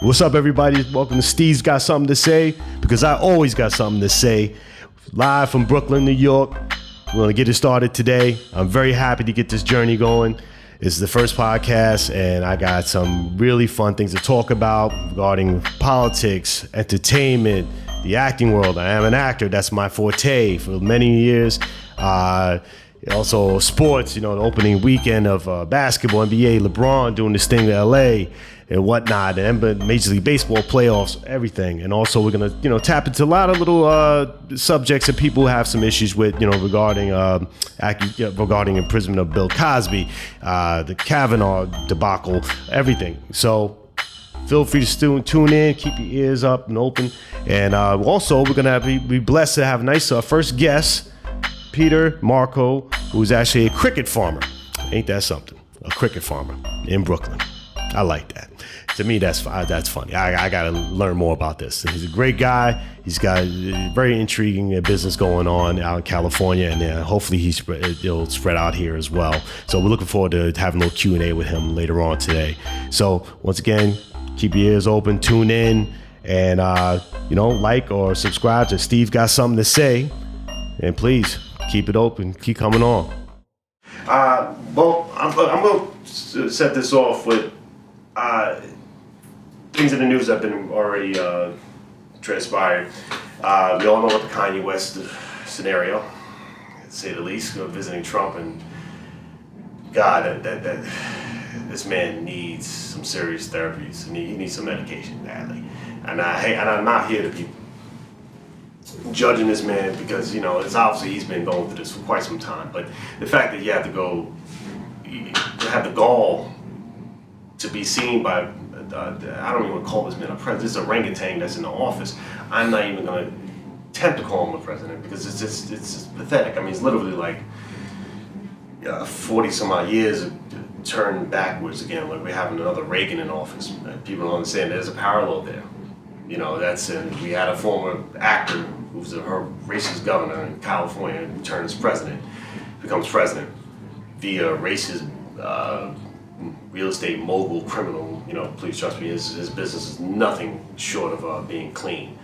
What's up, everybody? Welcome to Steve's Got Something to Say, because I always got something to say. Live from Brooklyn, New York. We're going to get it started today. I'm very happy to get this journey going. It's the first podcast, and I got some really fun things to talk about regarding politics, entertainment, the acting world. I am an actor. That's my forte for many years. Also sports, the opening weekend of basketball, NBA, LeBron doing this thing to LA and whatnot, and Major League Baseball playoffs, everything. And also we're gonna, tap into a lot of little subjects that people have some issues with, regarding imprisonment of Bill Cosby, the Kavanaugh debacle, everything. So feel free to tune in, keep your ears up and open. And also we're gonna be blessed to have a nice first guest, Peter Marco, who's actually a cricket farmer. Ain't that something? A cricket farmer in Brooklyn. I like that. To me, that's funny. I got to learn more about this. He's a great guy. He's got a very intriguing business going on out in California, and hopefully it'll spread out here as well. So we're looking forward to having a little Q&A with him later on today. So once again, keep your ears open, tune in, and like or subscribe to Steve Got Something to Say, and please keep it open, keep coming on. Well, I'm going to set this off with things in the news that have been already transpired. We all know about the Kanye West scenario, to say the least, visiting Trump, and God, that this man needs some serious therapies. He needs some medication badly. And I'm not here to be judging this man because it's obviously he's been going through this for quite some time. But the fact that you have to have the gall to be seen by, I don't even call this man a president. This is a orangutan that's in the office. I'm not even going to attempt to call him a president because it's just pathetic. I mean, it's literally like 40 some odd years turned backwards again. Like we're having another Reagan in office. People don't understand there's a parallel there. We had a former actor who was a racist governor in California who turns president, becomes president via racist real estate mogul criminal. Please trust me, his business is nothing short of being clean.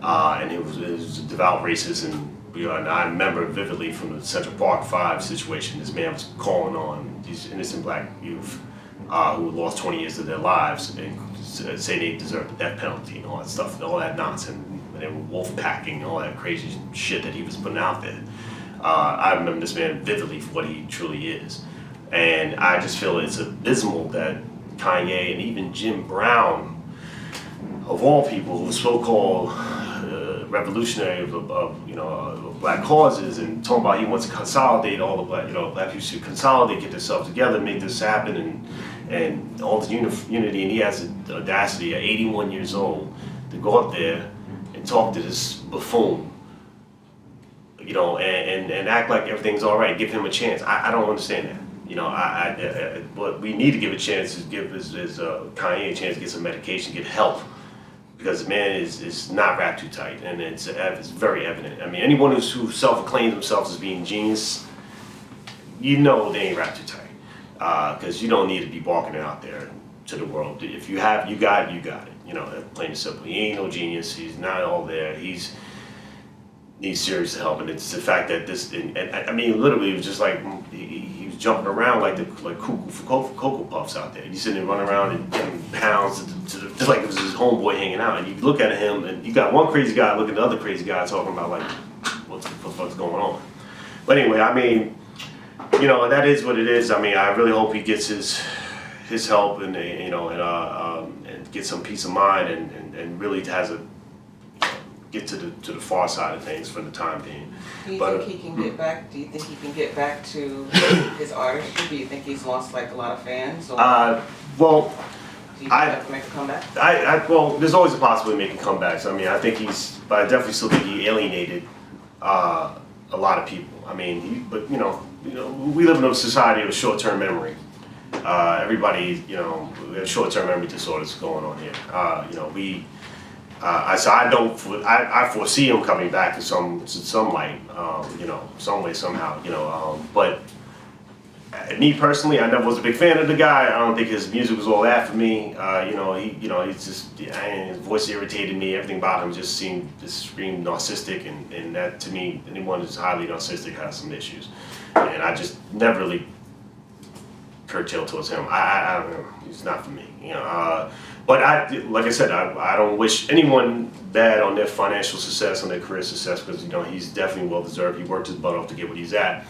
And it was a devout racist, and I remember vividly from the Central Park 5 situation, this man was calling on these innocent black youth who lost 20 years of their lives and say they deserve the death penalty and all that stuff and all that nonsense. And they were wolf packing and all that crazy shit that he was putting out there. I remember this man vividly for what he truly is. And I just feel it's abysmal that Kanye and even Jim Brown, of all people, who so-called revolutionary of black causes, and talking about he wants to consolidate all the black people should consolidate, get themselves together, make this happen, and all this unity. And he has the audacity at 81 years old to go up there and talk to this buffoon, and act like everything's all right. Give him a chance. I don't understand that. What we need to give a chance is give Kanye a chance to get some medication, get help, because the man is not wrapped too tight, and it's very evident. I mean, anyone who self-acclaims themselves as being genius, they ain't wrapped too tight, because you don't need to be barking it out there to the world. If you have, you got it. Plain and simple. He ain't no genius. He's not all there. He's needs serious help, and it's the fact that literally it was just like he was jumping around like cuckoo for Cocoa Puffs out there. He's sitting there running around and giving pounds just like it was his homeboy hanging out. And you look at him, and you got one crazy guy looking at the other crazy guy talking about like, what the fuck's going on? But anyway, that is what it is. I really hope he gets his help and get some peace of mind and really has get to the far side of things for the time being. Do you think he can get back? Do you think he can get back to his artistry? Do you think he's lost a lot of fans? Or do you think have to make a comeback? There's always a possibility of making comebacks. I think but I definitely still think he alienated a lot of people. We live in a society of short-term memory. Everybody, we have short-term memory disorders going on here. I foresee him coming back to some light, some way, somehow, but Me personally, I never was a big fan of the guy. I don't think his music was all that for me. He's just, his voice irritated me. Everything about him just screamed narcissistic, and that to me, anyone who's highly narcissistic has some issues. And I just never really curtailed towards him. I don't know, he's not for me. But like I said, I don't wish anyone bad on their financial success, on their career success, because he's definitely well deserved. He worked his butt off to get what he's at.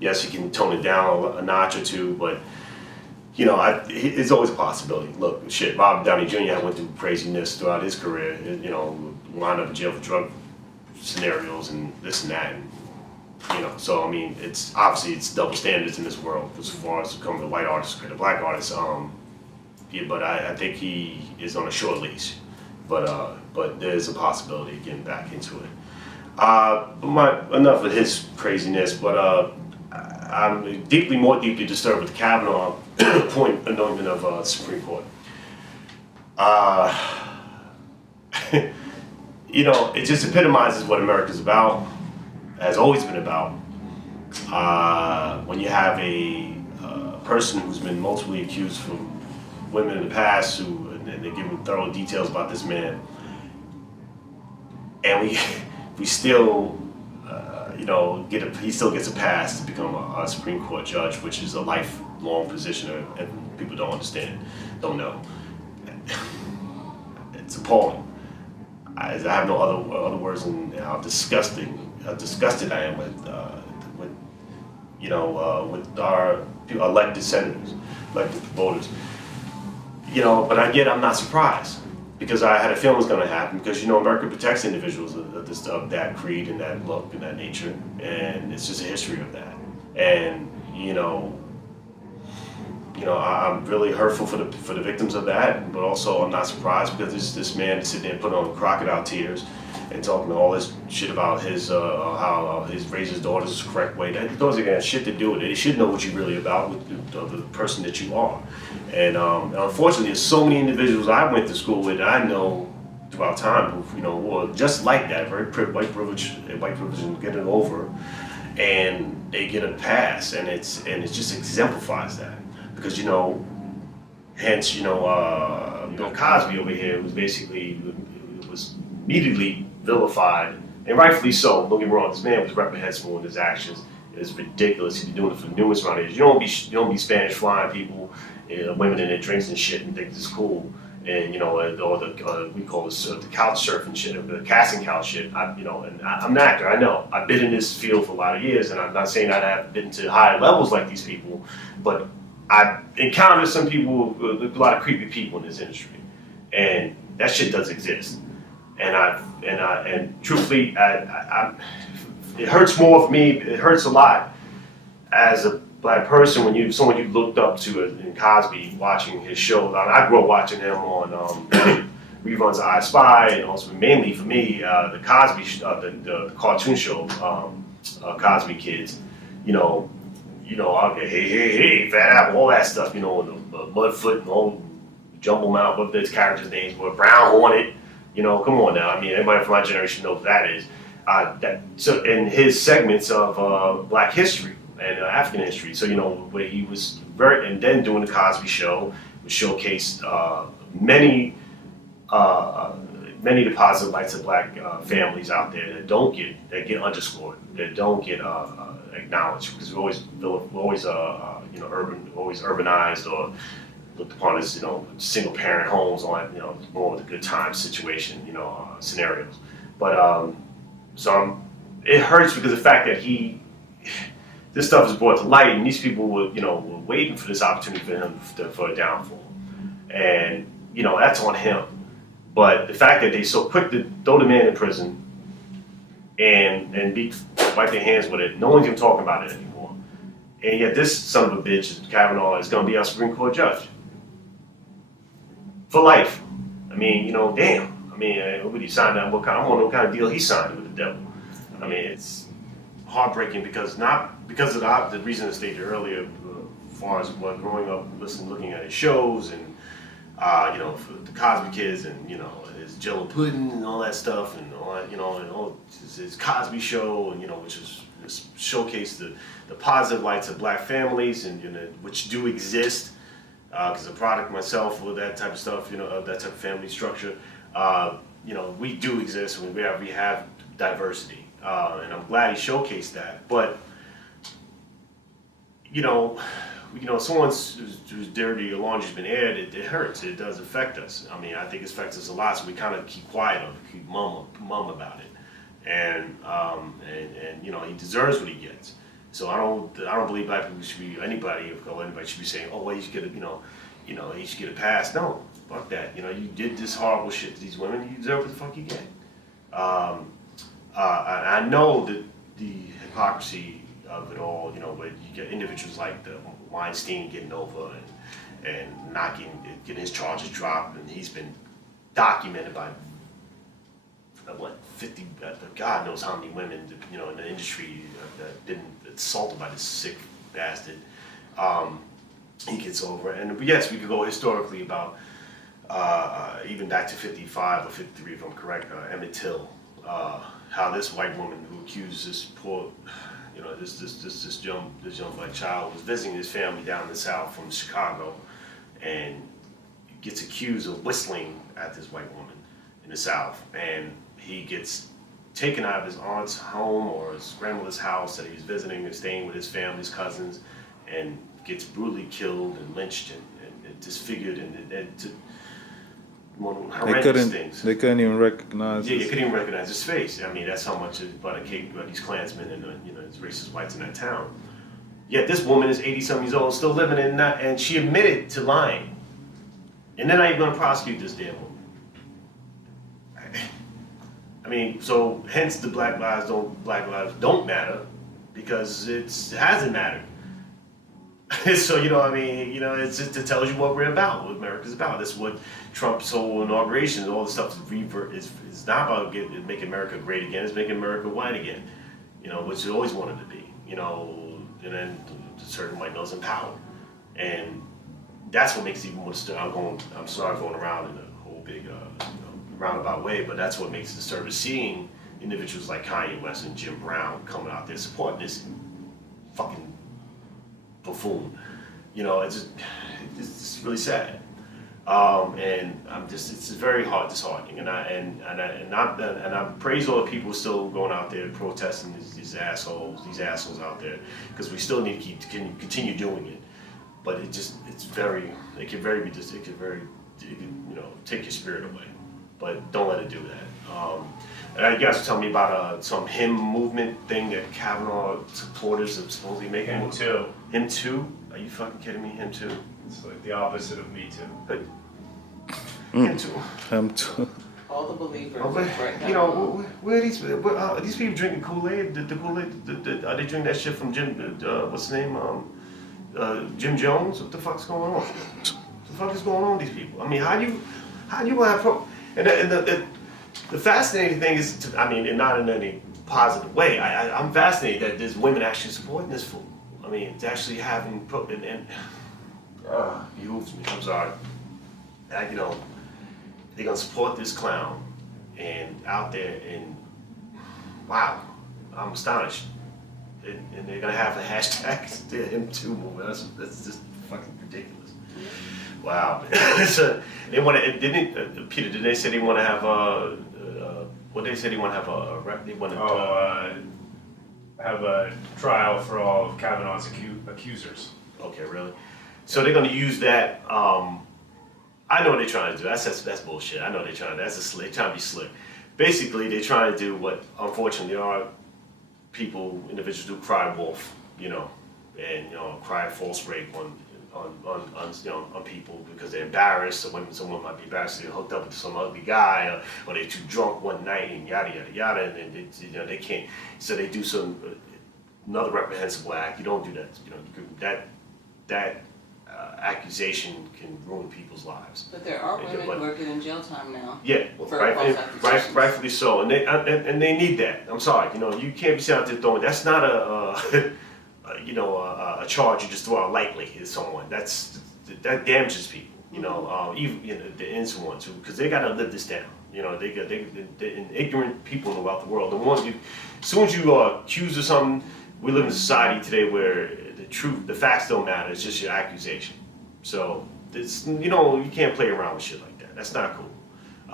Yes, he can tone it down a notch or two, but it's always a possibility. Look, shit, Robert Downey Jr. went through craziness throughout his career. Wound up in jail for drug scenarios and this and that. And, so I mean, it's double standards in this world as far as becoming a white artist compared to black artists. But I think he is on a short leash. But there's a possibility of getting back into it. Enough of his craziness, but I'm more deeply disturbed with the Kavanaugh anointment of the Supreme Court. It just epitomizes what America's about, has always been about. When you have a person who's been multiply accused from women in the past, and they're giving thorough details about this man, and we still, he still gets a pass to become a Supreme Court judge, which is a lifelong position, and people don't understand, don't know. It's appalling. I have no other words in how disgusted I am with our elected senators, elected voters. But I'm not surprised, because I had a feeling it was going to happen, because America protects individuals of that creed and that look and that nature, and it's just a history of that. And I'm really hurtful for the victims of that, but also I'm not surprised, because this man sitting there and putting on crocodile tears and talking all this shit about how he raises his daughters the correct way. Those are gonna have shit to do with it. They should know what you're really about, with the person that you are. And unfortunately, there's so many individuals I went to school with, and I know throughout time who are just like that, very white privilege and get it over, and they get a pass, and it just exemplifies that, because hence Bill Cosby over here was immediately vilified, and rightfully so. Don't get me wrong, this man was reprehensible in his actions. It's ridiculous. He's been doing it for numerous amount of years. You don't be Spanish flying people, women in their drinks and shit, and think it's cool. And we call this the couch surfing shit, the casting couch shit. And I'm an actor. I know. I've been in this field for a lot of years, and I'm not saying that I've been to high levels like these people, but I've encountered some people, a lot of creepy people in this industry, and that shit does exist. And truthfully, it hurts more for me. It hurts a lot as a black person when someone you looked up to in Cosby, watching his shows. I grew up watching him on reruns of I Spy, and also mainly for me the Cosby, the cartoon show, Cosby Kids. Hey, Fat Apple, all that stuff. The Mudfoot and all jumble mouth, what those characters' names were, Brown Hornet. Come on now. I mean, everybody from my generation knows what that is. So in his segments of Black history and African history, so where he was and then doing the Cosby Show, which showcased many of the positive lights of Black families out there that get underscored, that don't get acknowledged, because we're always urbanized or looked upon as single parent homes on more of the good time situation scenarios. But it hurts because of the fact that this stuff is brought to light, and these people were waiting for this opportunity for him for a downfall, and that's on him. But the fact that they so quick to throw the man in prison and wipe their hands with it, no one's even talking about it anymore. And yet this son of a bitch, Kavanaugh, is going to be our Supreme Court judge for life. I mean, damn. I mean, what did he sign that? I don't know what kind of deal he signed with the devil. I mean, it's heartbreaking because of the reason I stated earlier, as far as growing up, looking at his shows, and for the Cosby Kids, and his Jello pudding and all that stuff, and all that, and all his Cosby Show, and which is showcase the positive lights of black families and which do exist. Because a product myself with that type of stuff, of that type of family structure, we do exist. We have diversity, and I'm glad he showcased that. But someone who's dirty or laundry's been aired, it hurts. It does affect us. I mean, I think it affects us a lot, so we kind of keep quiet on it, keep mum about it, and he deserves what he gets. So I don't believe black people should be anybody should be saying, oh well, he should get he should get a pass. No, fuck that. You did this horrible shit to these women. You deserve what the fuck you get. I know that the hypocrisy of it all, but you get individuals like the Weinstein getting over and getting his charges dropped, and he's been documented by 50, God knows how many women, in the industry that been assaulted by this sick bastard. He gets over it. And yes, we could go historically about even back to 55 or 53, if I'm correct, Emmett Till, how this white woman who accused this poor, this young black child was visiting his family down in the South from Chicago, and gets accused of whistling at this white woman in the South, and he gets taken out of his aunt's home or his grandmother's house that he's visiting and staying with his family's cousins, and gets brutally killed and lynched and disfigured and horrendous things. They couldn't even recognize. Yeah, you couldn't even recognize his face. I mean, that's how much about a cake about these Klansmen and these racist whites in that town. Yet this woman is 80-something years old, still living in that, and she admitted to lying. And they're not even going to prosecute this damn woman. I mean, so hence the Black lives don't matter, because it hasn't mattered. So it tells you what we're about, what America's about. That's what Trump's whole inauguration, all the stuff is not about making America great again. It's making America white again, which it always wanted to be. And then certain white males in power, and that's what makes it even more disturbing. I'm sorry going around in a whole big roundabout way, but that's what makes it disturbing, seeing individuals like Kanye West and Jim Brown coming out there supporting this fucking buffoon. It's just really sad. And it's very hard, disheartening, and I praise all the people still going out there protesting these assholes out there, because we still need to continue doing it. But it can take your spirit away. But don't let it do that. And you guys were telling me about some him movement thing that Kavanaugh supporters are supposedly making. Him too. Him too? Are you fucking kidding me? Him too? It's like the opposite of me too. But him too. Him too. All the believers. Where are these people drinking Kool-Aid? The Kool-Aid, are they drinking that shit from Jim? What's his name? Jim Jones. What the fuck's going on? What the fuck is going on with these people? I mean, how do you have and the fascinating thing is, and not in any positive way. I'm fascinated that there's women actually supporting this fool. I mean, it's actually having put and behooves me. I'm sorry. They're gonna support this clown, and out there, and wow, I'm astonished. And they're gonna have a hashtag him too movement. That's just fucking ridiculous. Wow. So they want to. Didn't Peter? Did they say they want to have what they said they want to have they want to have a trial for all of Kavanaugh's accusers. Okay, really? So they're going to use that. I know what they're trying to do. That's bullshit. I know they're trying. They're trying to be slick. Basically, they're trying to do what, unfortunately, are individuals who cry wolf, and cry false rape on people because they're embarrassed. So someone might be embarrassed, they're hooked up with some ugly guy, or they're too drunk one night and yada yada yada, and they can't. So they do another reprehensible act. You don't do that. That accusation can ruin people's lives. But there are women working in jail time now. Yeah, rightfully so, and they need that. I'm sorry, you can't be sitting out there throwing. That's not a charge you just throw out lightly at someone. That damages people. Even the innocent ones, because they got to live this down. You know, they're ignorant people throughout the world. As soon as you are accused of something, we live in a society today where the facts don't matter. It's just your accusation. So you can't play around with shit like that. That's not cool.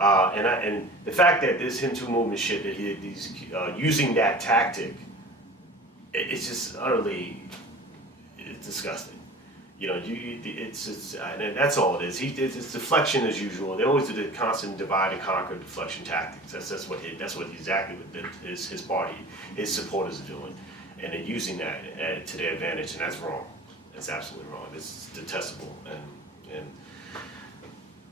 And the fact that this Him Too movement shit that he's using that tactic, it's just utterly disgusting. You know, and that's all it is. It's deflection as usual. They always do the constant divide and conquer deflection tactics. That's what exactly what his party, his supporters are doing, and they're using that to their advantage, and that's wrong. It's absolutely wrong. It's detestable, and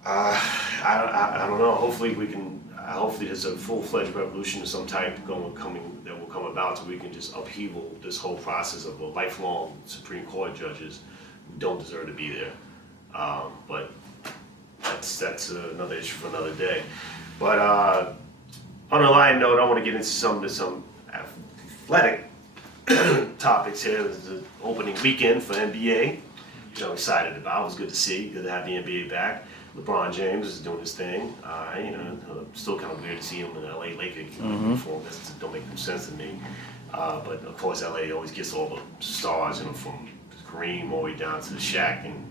I don't know. Hopefully there's a full-fledged revolution of some type that will come about, so we can just upheaval this whole process of a lifelong Supreme Court judges who don't deserve to be there. But that's another issue for another day. But on a light note, I want to get into some athletic topics here. This is the opening weekend for NBA, which I'm excited about. It was good to see. Good to have the NBA back. LeBron James is doing his thing. Still kind of weird to see him in an LA Laker uniform. That don't make no sense to me. But of course, LA always gets all the stars, from Kareem all the way down to Shaq and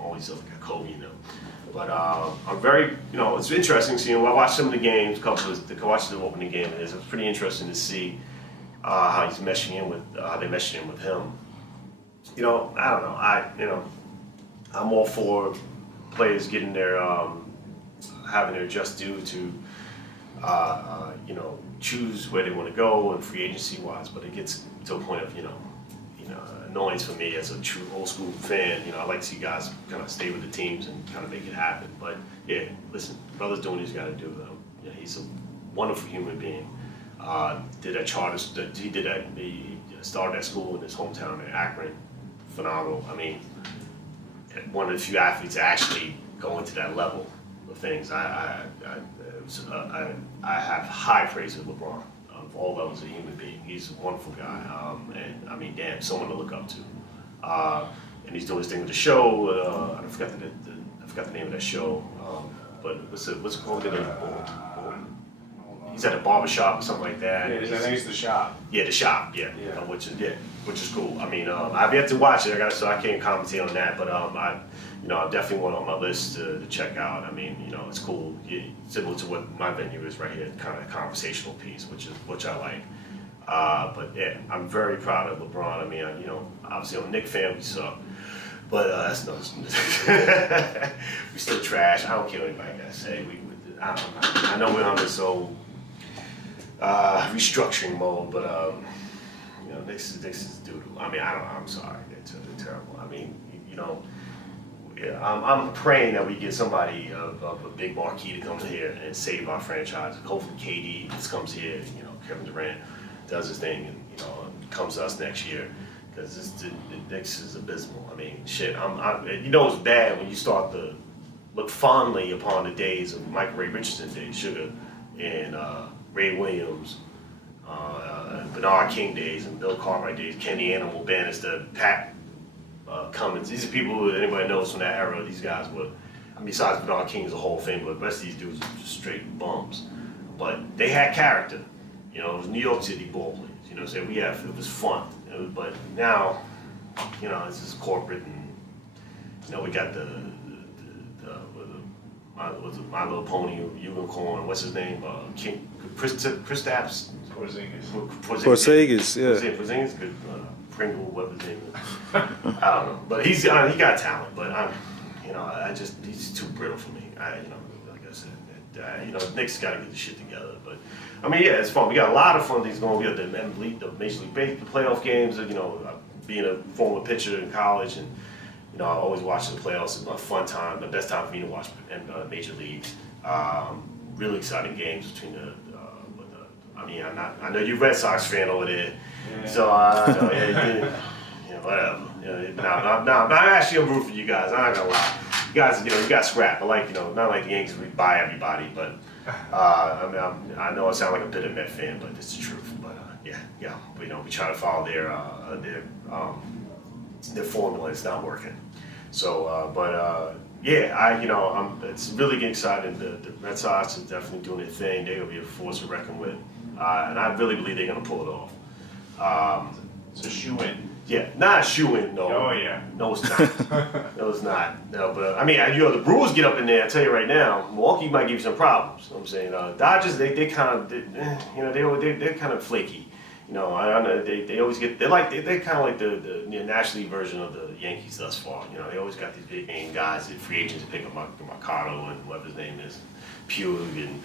always like Jacoby, But I'm very, it's interesting seeing. I watched some of the games, watched the opening game. It's pretty interesting to see how he's meshing in with, how they meshing in with him. I don't know. I'm all for players getting their having their just due to choose where they want to go and free agency wise, but it gets to a point of annoyance for me as a true old school fan. I like to see guys kind of stay with the teams and kind of make it happen. But yeah, listen, brother's doing what he's got to do. He's a wonderful human being. Did that charter? He started that school in his hometown in Akron. Phenomenal. I mean, one of the few athletes to actually go into that level of things. I have high praise of LeBron of all levels of human being. He's a wonderful guy, and I mean, damn, someone to look up to. And he's doing his thing with the show. I forgot the name of that show, but what's it called? He's at a barbershop or something like that. Yeah, I think it's The Shop. Yeah, The Shop. Yeah. Which is cool. I mean, I've yet to watch it. So I can't commentate on that. But I definitely want on my list to check out. I mean, it's cool. Similar to what my venue is right here, kind of a conversational piece, which I like. But yeah, I'm very proud of LeBron. I mean, obviously I'm a Knicks fan, we suck. But that's no. We still trash. I don't care what anybody got to say. I know we're on this old restructuring mode, but Knicks is doodle. I mean, I'm sorry, they're terrible. I mean, I'm praying that we get somebody of a big marquee to come here and save our franchise. Hopefully, KD just comes here. Kevin Durant does his thing and comes to us next year, because the Knicks is abysmal. I mean, shit. It's bad when you start to look fondly upon the days of Michael Ray Richardson days, Sugar, and Ray Williams, Bernard King days, and Bill Cartwright days, Kenny Animal Bannister, Pat Cummins. These are people who anybody knows from that era. These guys were, besides Bernard King is a Hall of Fame, but the rest of these dudes were just straight bums. But they had character. It was New York City ball players. It was fun. But now, it's just corporate, and we got My Little Pony, Unicorn, what's his name? Kristaps Porzingis, yeah. Porzingis, good. Pringle, what his name is. I don't know, but he got talent. But he's too brittle for me. Like I said, Knicks got to get the shit together. But yeah, it's fun. We got a lot of fun things going. We got the Major League Baseball playoff games. Being a former pitcher in college, and I always watch the playoffs. It's my fun time, the best time for me to watch major leagues. Really exciting games between I know you're a Red Sox fan over there, so whatever. I'm actually rooting for you guys. I'm not gonna lie. You guys, you got scrap. I like, not like the Yankees buy everybody, but I know I sound like a bitter Met fan, but it's the truth. But we try to follow their formula. It's not working. So, It's really getting excited. The Red Sox are definitely doing their thing. They're gonna be a force to reckon with, and I really believe they're gonna pull it off. It's a shoe-in. Yeah, not a shoe-in, no. Oh, yeah. No, it's not. No, it's not. No, but the Brewers get up in there. I tell you right now, Milwaukee might give you some problems. You know what I'm saying, Dodgers, they're kind of flaky. I know they always get they're kind of like the National League version of the Yankees thus far. They always got these big name guys, the free agents to pick up Mercado and whatever his name is, Pugh, and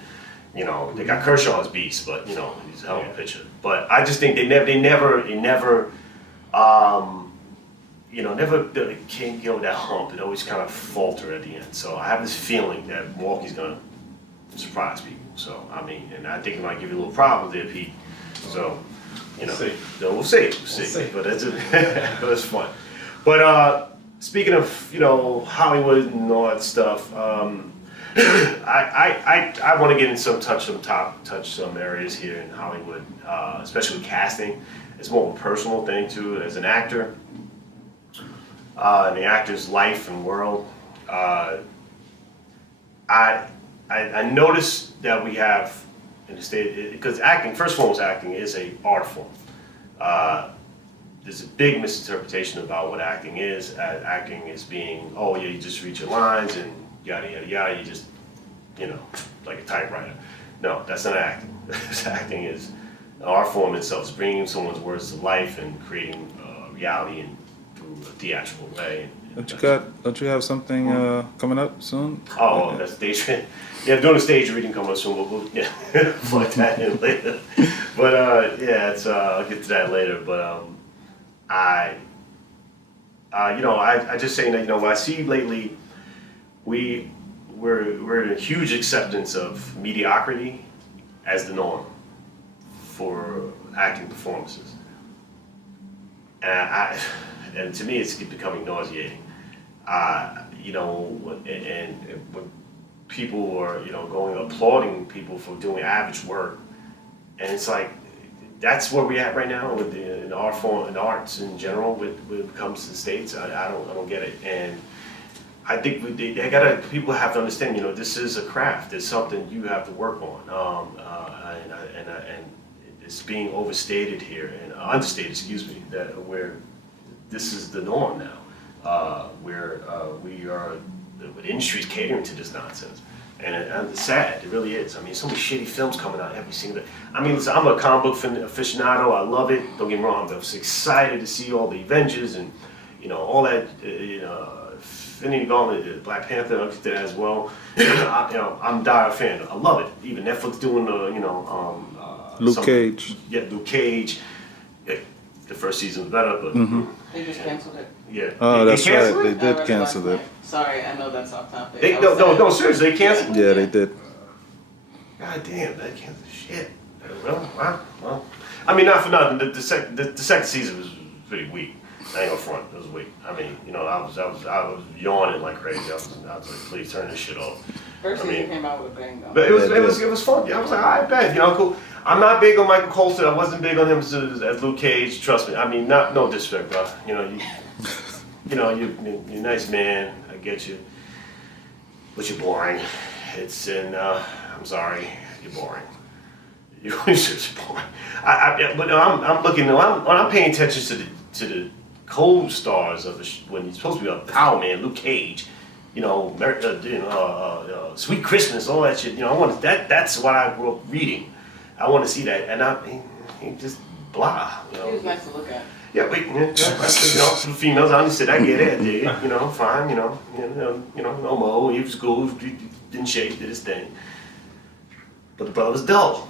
they got Kershaw as beast, but he's a hell of a pitcher. But I just think they never can't get over that hump. It always kind of falter at the end. So I have this feeling that Milwaukee's gonna surprise people. So and I think it might give you a little problems there, Pete. So. We'll see. But it's fun. But speaking of Hollywood and all that stuff, I want to get in touch some areas here in Hollywood, especially with casting. It's more of a personal thing too. As an actor, in the actor's life and world, I noticed that we have. In the state, because first and foremost, acting is an art form. There's a big misinterpretation about what acting is. Acting is being, you just read your lines and yada yada yada. You just, like a typewriter. No, that's not acting. Acting is an art form itself. It's bringing someone's words to life and creating reality through a theatrical way. Don't you have something coming up soon? Oh, that's stage. Yeah, doing a stage reading coming up soon. We'll plug that in later. But I'll get to that later. But I just saying that what I see lately, we're in a huge acceptance of mediocrity as the norm for acting performances, and to me it's becoming nauseating. And when people are, going applauding people for doing average work, and it's like that's where we're at right now with in art form and arts in general. When it comes to the States, I don't get it, and I think people have to understand. This is a craft. It's something you have to work on, and it's being overstated here and understated. Excuse me. That where this is the norm now. Where the industry's catering to this nonsense, and it's sad. It really is. So many shitty films coming out every single day. Listen, I'm a comic book aficionado. I love it. Don't get me wrong. I was excited to see all the Avengers and all that. Infinity Gauntlet, Black Panther. I'll get to that as well. I'm a dire fan. I love it. Even Netflix doing Luke Cage. Yeah, Luke Cage. Yeah, the first season was better, but. They just canceled it. Yeah. Oh, that's right. It? They did cancel it. Sorry, I know that's off topic. No, seriously, they canceled it? Yeah, they did. God damn, they canceled shit. Well, wow. Not for nothing. The second season was pretty weak. I ain't gonna front. It was weak. I was yawning like crazy. I was like, please turn this shit off. First season came out with a bang though. But it was fun. I was like, I bet, cool. I'm not big on Michael Colton. I wasn't big on him as Luke Cage. Trust me. No disrespect, bro. You're a nice man. I get you, but you're boring. I'm sorry, you're boring. You're just boring. But I'm looking. I'm paying attention to the co-stars of when he's supposed to be a Power Man, Luke Cage. Sweet Christmas, all that shit. I want that. That's what I grew up reading. I want to see that, and he just blah. He was nice to look at. Yeah, but for the females, I understood. I get it. I dig it. Fine. No mo. He was cool. He didn't shave. Did his thing. But the brother was dull.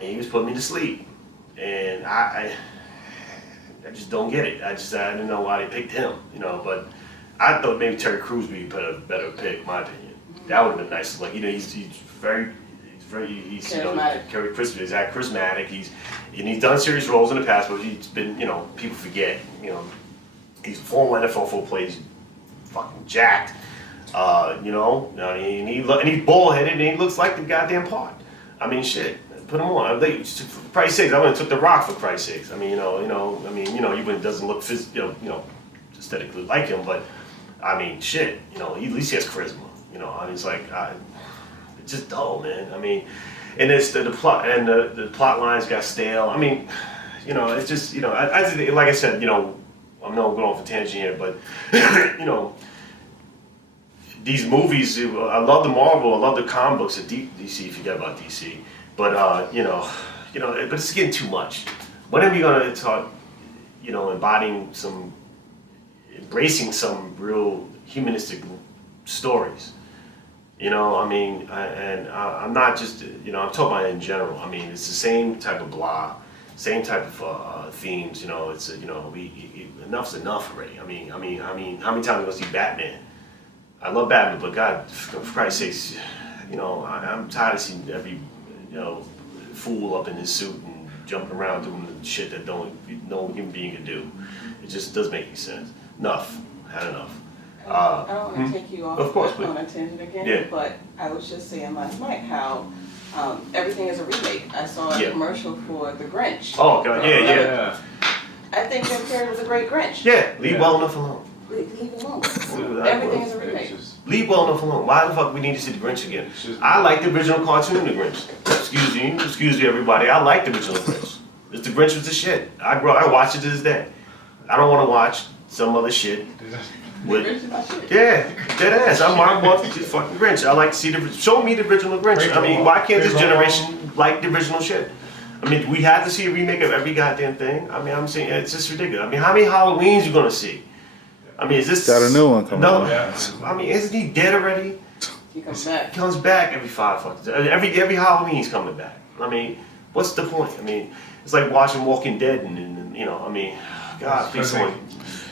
He was putting me to sleep, and I just don't get it. I didn't know why they picked him. But I thought maybe Terry Crews would be a better pick, in my opinion. That would have been nice. Like he's very charismatic. He's done serious roles in the past, but he's been people forget. He's a former NFL football player. He's fucking jacked. And he's bald headed and he looks like the goddamn part. Shit. Put him on. For Christ's sakes, I went and took The Rock for Christ's sakes. He doesn't look aesthetically like him, but I mean, shit, you know, at least he has charisma. You know, I mean, it's like, it's just dull, man. I mean, and it's the plot, and the plot lines got stale. I mean, you know, it's just, you know, I like I said, you know, I know I'm going off a tangent here, but, you know, these movies, I love the Marvel, I love the comic books at DC, forget about DC, but, you know, but it's getting too much. When are we gonna start, you know, embracing some real humanistic stories? You know, I mean, I'm not just, you know, I'm talking about in general. I mean, it's the same type of blah, same type of themes. You know, it's you know, enough's enough already. I mean, how many times are we gonna see Batman? I love Batman, but God, for Christ's sakes, you know, I'm tired of seeing every, you know, fool up in his suit and jumping around doing shit that no human being can do. It just doesn't make any sense. Enough. Had enough. I don't want to take you off Of course, on a tangent again, Yeah. but I was just saying last night how everything is a remake. I saw a Yeah. commercial for The Grinch. Oh God, yeah. I think Jim Carrey was a great Grinch. Yeah, leave well enough alone. Leave it alone. Dude, Everything is a remake. Leave well enough alone. Why the fuck we need to see the Grinch again? I like the original cartoon, The Grinch. Excuse me, everybody. I like the original Grinch. The Grinch was the shit. I watched it to this day. I don't want to watch some other shit. With, Grinch is my shit. yeah, dead ass. I'm watching the fucking Grinch. I like to see show me the original Grinch. I mean, why can't this generation like the original shit? I mean, we have to see a remake of every goddamn thing. I mean, I'm saying it's just ridiculous. I mean, how many Halloweens you gonna see? I mean, is this Got a new one coming No, out. I mean, isn't he dead already? He comes back. He comes back every 5 fucking every Halloween he's coming back. I mean, what's the point? I mean, it's like watching Walking Dead and you know, I mean, God, please someone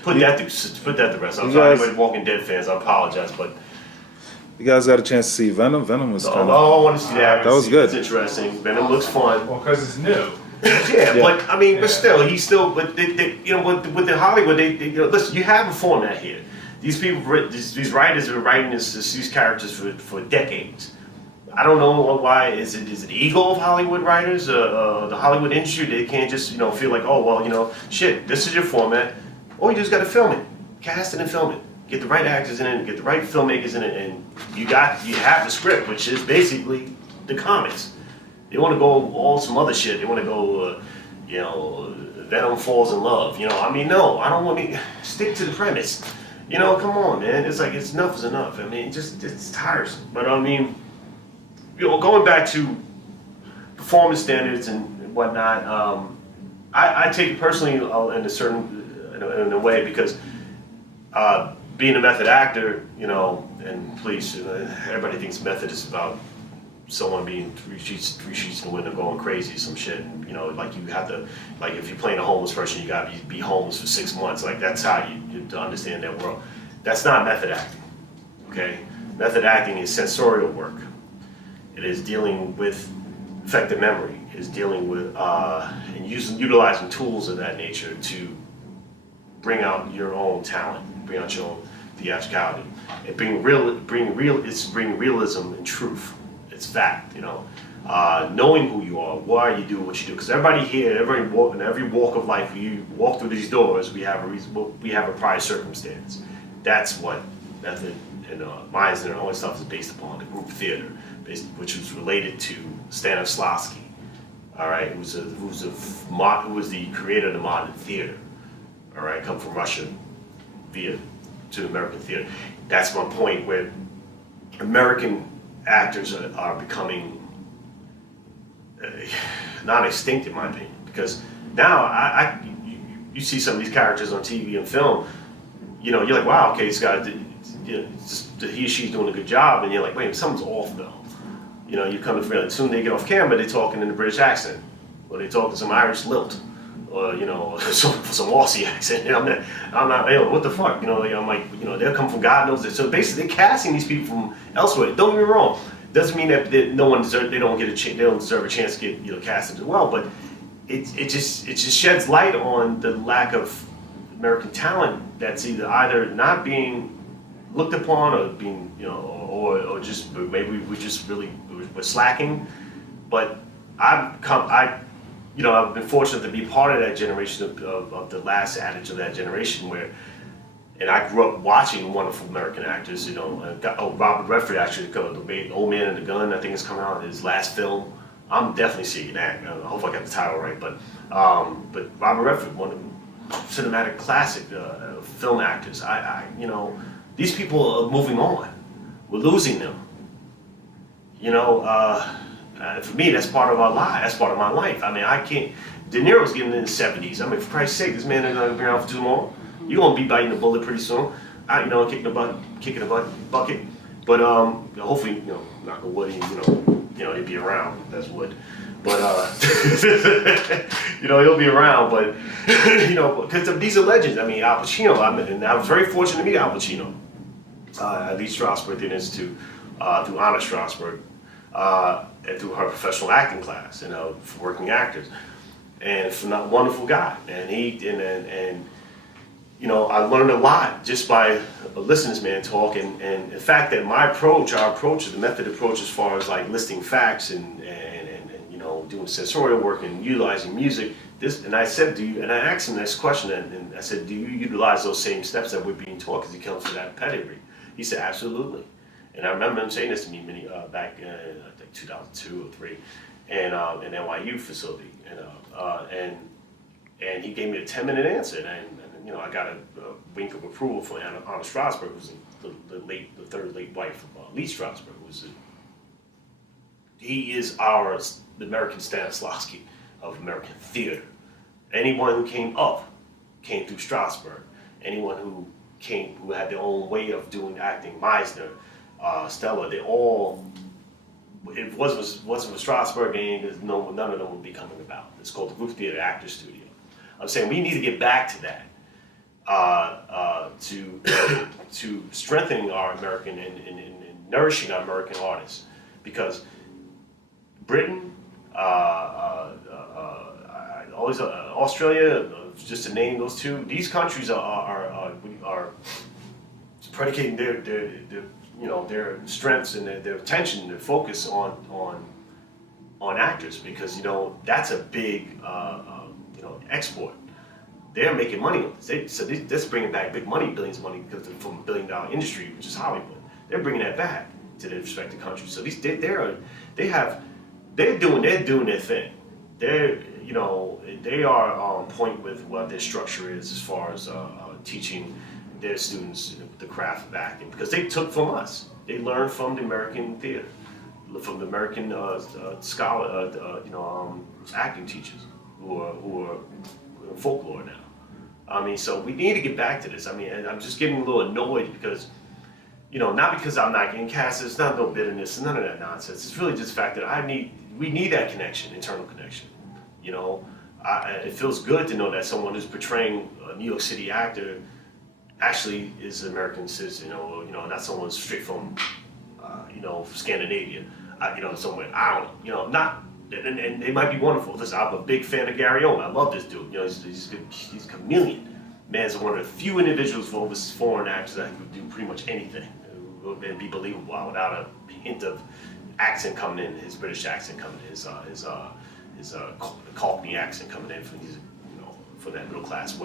put that to rest. I'm You sorry, guys- anybody Walking Dead fans, I apologize, but You guys got a chance to see Venom? Venom was kind of. I want to see that. That was good. It's interesting. Venom looks fun. Well, because it's new. Yeah, but I mean, but Yeah. still, he's still. But they you know, with the Hollywood, they you know, listen. You have a format here. These people, these writers have been writing these characters for decades. I don't know why. Is it the ego of Hollywood writers, the Hollywood industry? They can't just feel like, oh well, shit. This is your format. Oh, you just got to film it, cast it and film it. Get the right actors in it, get the right filmmakers in it, and you have the script, which is basically the comics. They want to go all some other shit. They want to go, Venom falls in love. I mean, no, I don't want to stick to the premise. Come on, man. It's like enough is enough. I mean, it's tiresome. But I mean, going back to performance standards and whatnot, I take it personally in a way because being a method actor, and please, everybody thinks method is about someone being three sheets in the window going crazy, some shit. And, like you have to, like if you're playing a homeless person, you got to be homeless for 6 months. Like that's how you to understand that world. That's not method acting, okay? Method acting is sensorial work. It is dealing with effective memory. It is dealing with and utilizing tools of that nature to bring out your own talent, bring out your own theatricality, and bring realism and truth. It's fact, knowing who you are, why you do what you do. Because everybody here, in every walk of life, you walk through these doors, we have a prior circumstance. That's what method and Meisner and all that stuff is based upon. The group theater, which was related to Stanislavski. All right, who was the creator of the modern theater. All right, come from Russia to American theater. That's my point, where American actors are becoming not extinct, in my opinion, because now you see some of these characters on TV and film, you're like, wow, okay, this guy, he or she's doing a good job, and you're like, wait, something's off though. You come to realize, soon they get off camera, they're talking in a British accent, or they talking some Irish lilt, or some Aussie accent. I'm not, what the fuck? I'm like, they'll come from God knows this. So basically, they're casting these people from elsewhere. Don't get me wrong. Doesn't mean that they don't deserve a chance to get casted as well. But it just sheds light on the lack of American talent that's either not being looked upon or being or just maybe we're slacking. But I've been fortunate to be part of that generation of the last adage of that generation, where And I grew up watching wonderful American actors, you know. Robert Redford actually, the Old Man and the Gun, I think is coming out, his last film. I'm definitely seeing that. I hope I got the title right, but Robert Redford, one of the cinematic classic film actors. You know, these people are moving on. We're losing them. You know, for me, that's part of our life. That's part of my life. I mean, I can't. De Niro's getting in the 70s. I mean, for Christ's sake, this man ain't gonna be around for too long. You're gonna be biting the bullet pretty soon. You know, kicking the bucket. But hopefully, you know, knock on wood, you know, he'll be around. That's wood. But you know, he'll be around. But you know, because these are legends. I mean, Al Pacino. I was very fortunate to meet Al Pacino at Lee Strasberg Theater Institute through Anna Strasberg and through her professional acting class, you know, for working actors. And from that wonderful guy, and you know, I learned a lot just by listening to this man talk, and the fact that our approach, the method approach as far as like listing facts and you know, doing sensorial work and utilizing music. And I said, and I asked him this question, and I said, do you utilize those same steps that we're being taught because he comes from that pedigree? He said, absolutely. And I remember him saying this to me back in I think 2002 or 3, and an NYU facility, and he gave me a 10-minute answer, and you know, I got a wink of approval from Anna Strasberg, who's the third late wife of Lee Strasberg. He is the American Stanislavski of American theater. Anyone who came up came through Strasberg. Anyone who had their own way of doing acting, Meisner, Stella, they all. It wasn't for Strasberg, and none of them would be coming about. It's called the Group Theater Actors Studio. I'm saying we need to get back to that. To strengthening our American and nourishing our American artists, because Britain, Australia, just to name those two, these countries are predicating their strengths and their attention, their focus on actors, because you know that's a big export. They're making money on this. That's bringing back big money, billions of money, because from a $1 billion industry, which is Hollywood. They're bringing that back to their respective countries. So they're doing their thing. They are on point with what their structure is as far as teaching their students the craft of acting, because they took from us. They learned from the American theater, from the American acting teachers who are folklore now. I mean, so we need to get back to this. I mean, and I'm just getting a little annoyed because, you know, not because I'm not getting cast. It's not no bitterness, none of that nonsense. It's really just the fact that we need that connection, internal connection. You know, it feels good to know that someone who's portraying a New York City actor actually is an American citizen, or not someone straight from, Scandinavia, somewhere. I don't know, not. And they might be wonderful. Listen, I'm a big fan of Gary Oldman. I love this dude. You know, he's a chameleon. Man's one of the few individuals for foreign actors that can do pretty much anything and be believable without a hint of accent coming in, his British accent coming in, his Cockney accent coming in from that middle class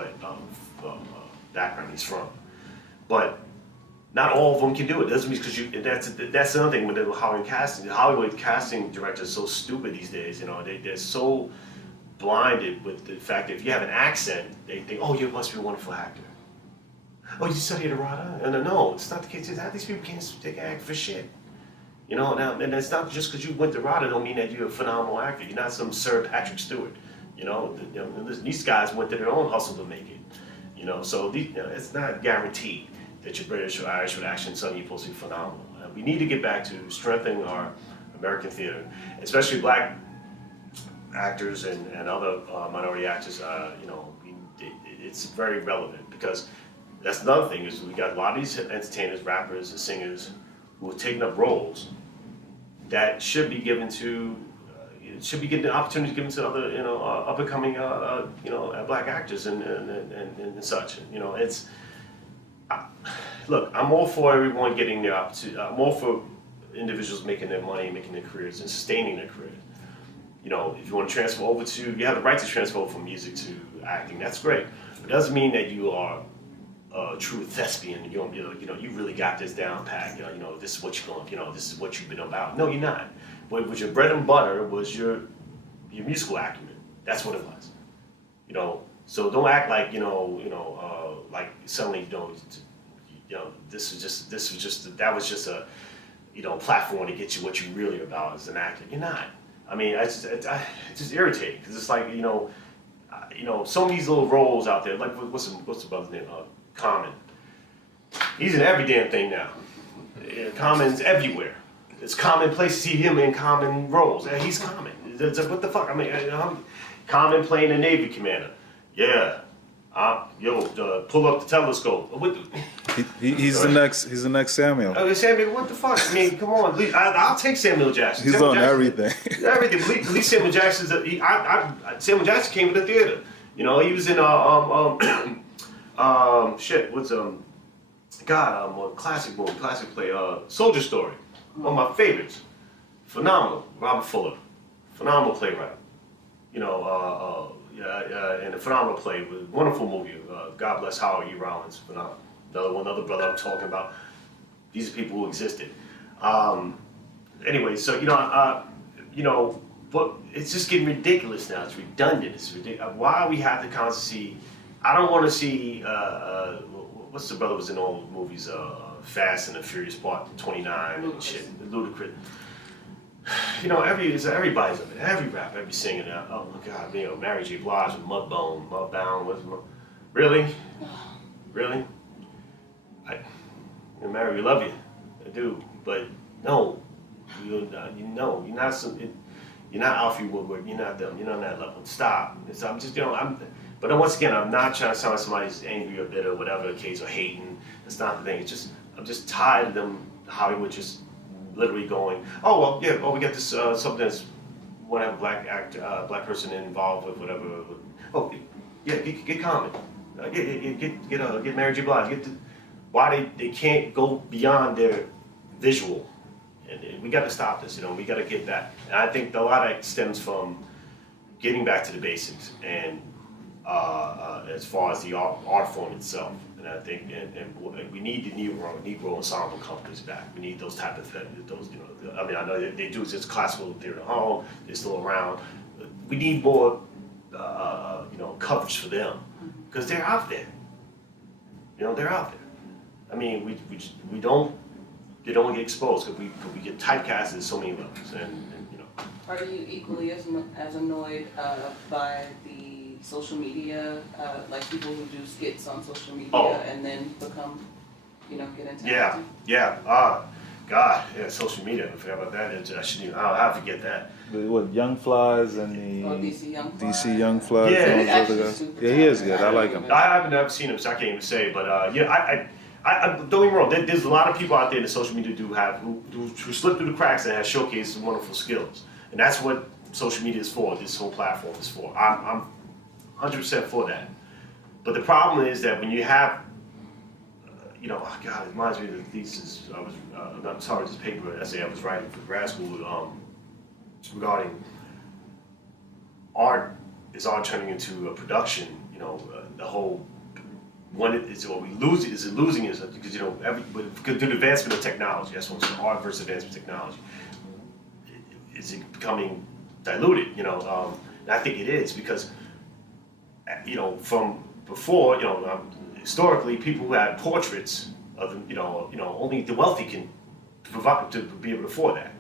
background he's from. But not all of them can do it. Doesn't mean because that's another thing with the Hollywood casting. The Hollywood casting directors are so stupid these days. They're so blinded with the fact that if you have an accent, they think, oh, you must be a wonderful actor. Oh, you studied at RADA? And no, it's not the case. These people can't act for shit. Now, and it's not just because you went to RADA don't mean that you're a phenomenal actor. You're not some Sir Patrick Stewart. These guys went to their own hustle to make it. So it's not guaranteed that you're British or Irish with action suddenly you're supposed to be phenomenal. We need to get back to strengthening our American theater, especially black actors and other minority actors. It's very relevant because that's another thing is we got a lot of these entertainers, rappers, and singers who are taking up roles that should be given to. Should be getting the opportunity given to other, up and coming, black actors and such. Look, I'm all for everyone getting their opportunity. I'm all for individuals making their money, making their careers, and sustaining their careers. If you want to transfer over you have the right to transfer over from music to acting. That's great. It doesn't mean that you are a true thespian. You really got this down pat. This is what you're going. This is what you've been about. No, you're not. What your bread and butter was your musical acumen. That's what it was. So don't act like like suddenly that was just a platform to get you what you really are about as an actor. You're not. I mean, it's just irritating because it's like some of these little roles out there. Like what's the brother's name? Common. He's in every damn thing now. Common's everywhere. It's commonplace to see him in Common roles. He's Common. It's like, what the fuck? I mean, Common playing the Navy commander. Yeah. Pull up the telescope. He's the next Samuel. Samuel, what the fuck? I mean, come on. I'll take Samuel Jackson. He's Samuel on Jackson, everything. Everything. At least Samuel Jackson's. Samuel Jackson came to the theater. He was in a classic movie, classic play, Soldier Story. One of my favorites. Phenomenal. Robert Fuller. Phenomenal playwright. And a phenomenal play, wonderful movie. God bless Howard E. Rollins. Phenomenal. Another brother I'm talking about. These are people who existed. Anyway, so but it's just getting ridiculous now. It's redundant. It's ridiculous. Why we have to constantly see? I don't want to see. What's the brother was in all the movies? Fast and the Furious Part 29 and shit. Ludicrous. Everybody's up there. Every rapper, every singer now. Oh my God, Mary J. Blige with Mudbound. Really? Really? Mary, we love you. I do. But no. You're not Alfie Woodward. You're not them. You're not on that level. Stop. I'm just, but once again, I'm not trying to sound like somebody's angry or bitter, whatever the case, or hating. That's not the thing. It's just, I'm just tired of them, Hollywood just literally going, oh, well, yeah, we got this, something that's, whatever, black person involved with whatever. Oh, yeah, get Common. Get Mary J. Blige. Why they can't go beyond their visual. And we got to stop this, we got to get that. And I think a lot of it stems from getting back to the basics and as far as the art form itself. And I think and we need the Negro ensemble companies back. We need those type of those. I mean, I know they do just classical theater at home. They're still around. We need more coverage for them because they're out there. They're out there. I mean, we don't. They don't get exposed because we get typecasted at so many levels, and. Are you equally as annoyed by the social media, like people who do skits on social media and then become, get into acting? God, social media. I forgot about that. I shouldn't even. I'll forget that. What Young Flies and the DC Young Flies. DC Young Flies. Yeah. And those other guys. Yeah, he is good. I like him. I haven't never seen him, so I can't even say. But I don't get me wrong. There's a lot of people out there that social media who slip through the cracks and have showcased some wonderful skills, and that's what social media is for. This whole platform is for. I'm 100% for that. But the problem is that when you have, God, it reminds me of the thesis I was, I'm sorry, this paper essay I was writing for grad school regarding art. Is art turning into a production? The whole. Is it losing it? Because through the advancement of technology, that's what's art versus advancement of technology. Is it becoming diluted? And I think it is because from before, historically, people who had portraits of only the wealthy can provide to be able to afford that.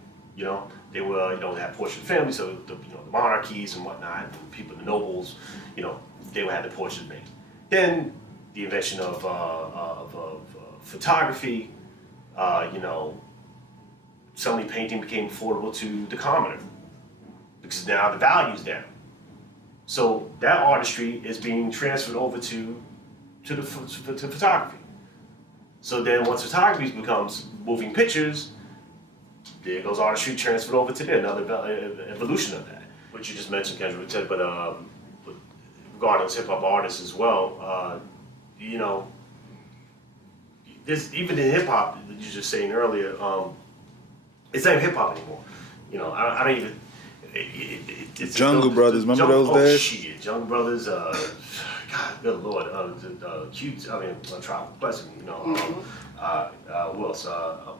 They were they had portrait families, so the monarchies and whatnot, and people, the nobles, they had the portraits made. Then the invention of photography, suddenly painting became affordable to the commoner because now the value's down. So that artistry is being transferred over to photography. So then once photography becomes moving pictures, there goes artistry transferred over to there, another evolution of that. What you just mentioned, Kendra, said, but regarding those hip hop artists as well, there's even in hip hop that you were just saying earlier, it's not even hip hop anymore. I don't even. It's Jungle Brothers, remember those days? Shit, Jungle Brothers. God, good Lord, cute. I mean, Trial Quest. You know, who else?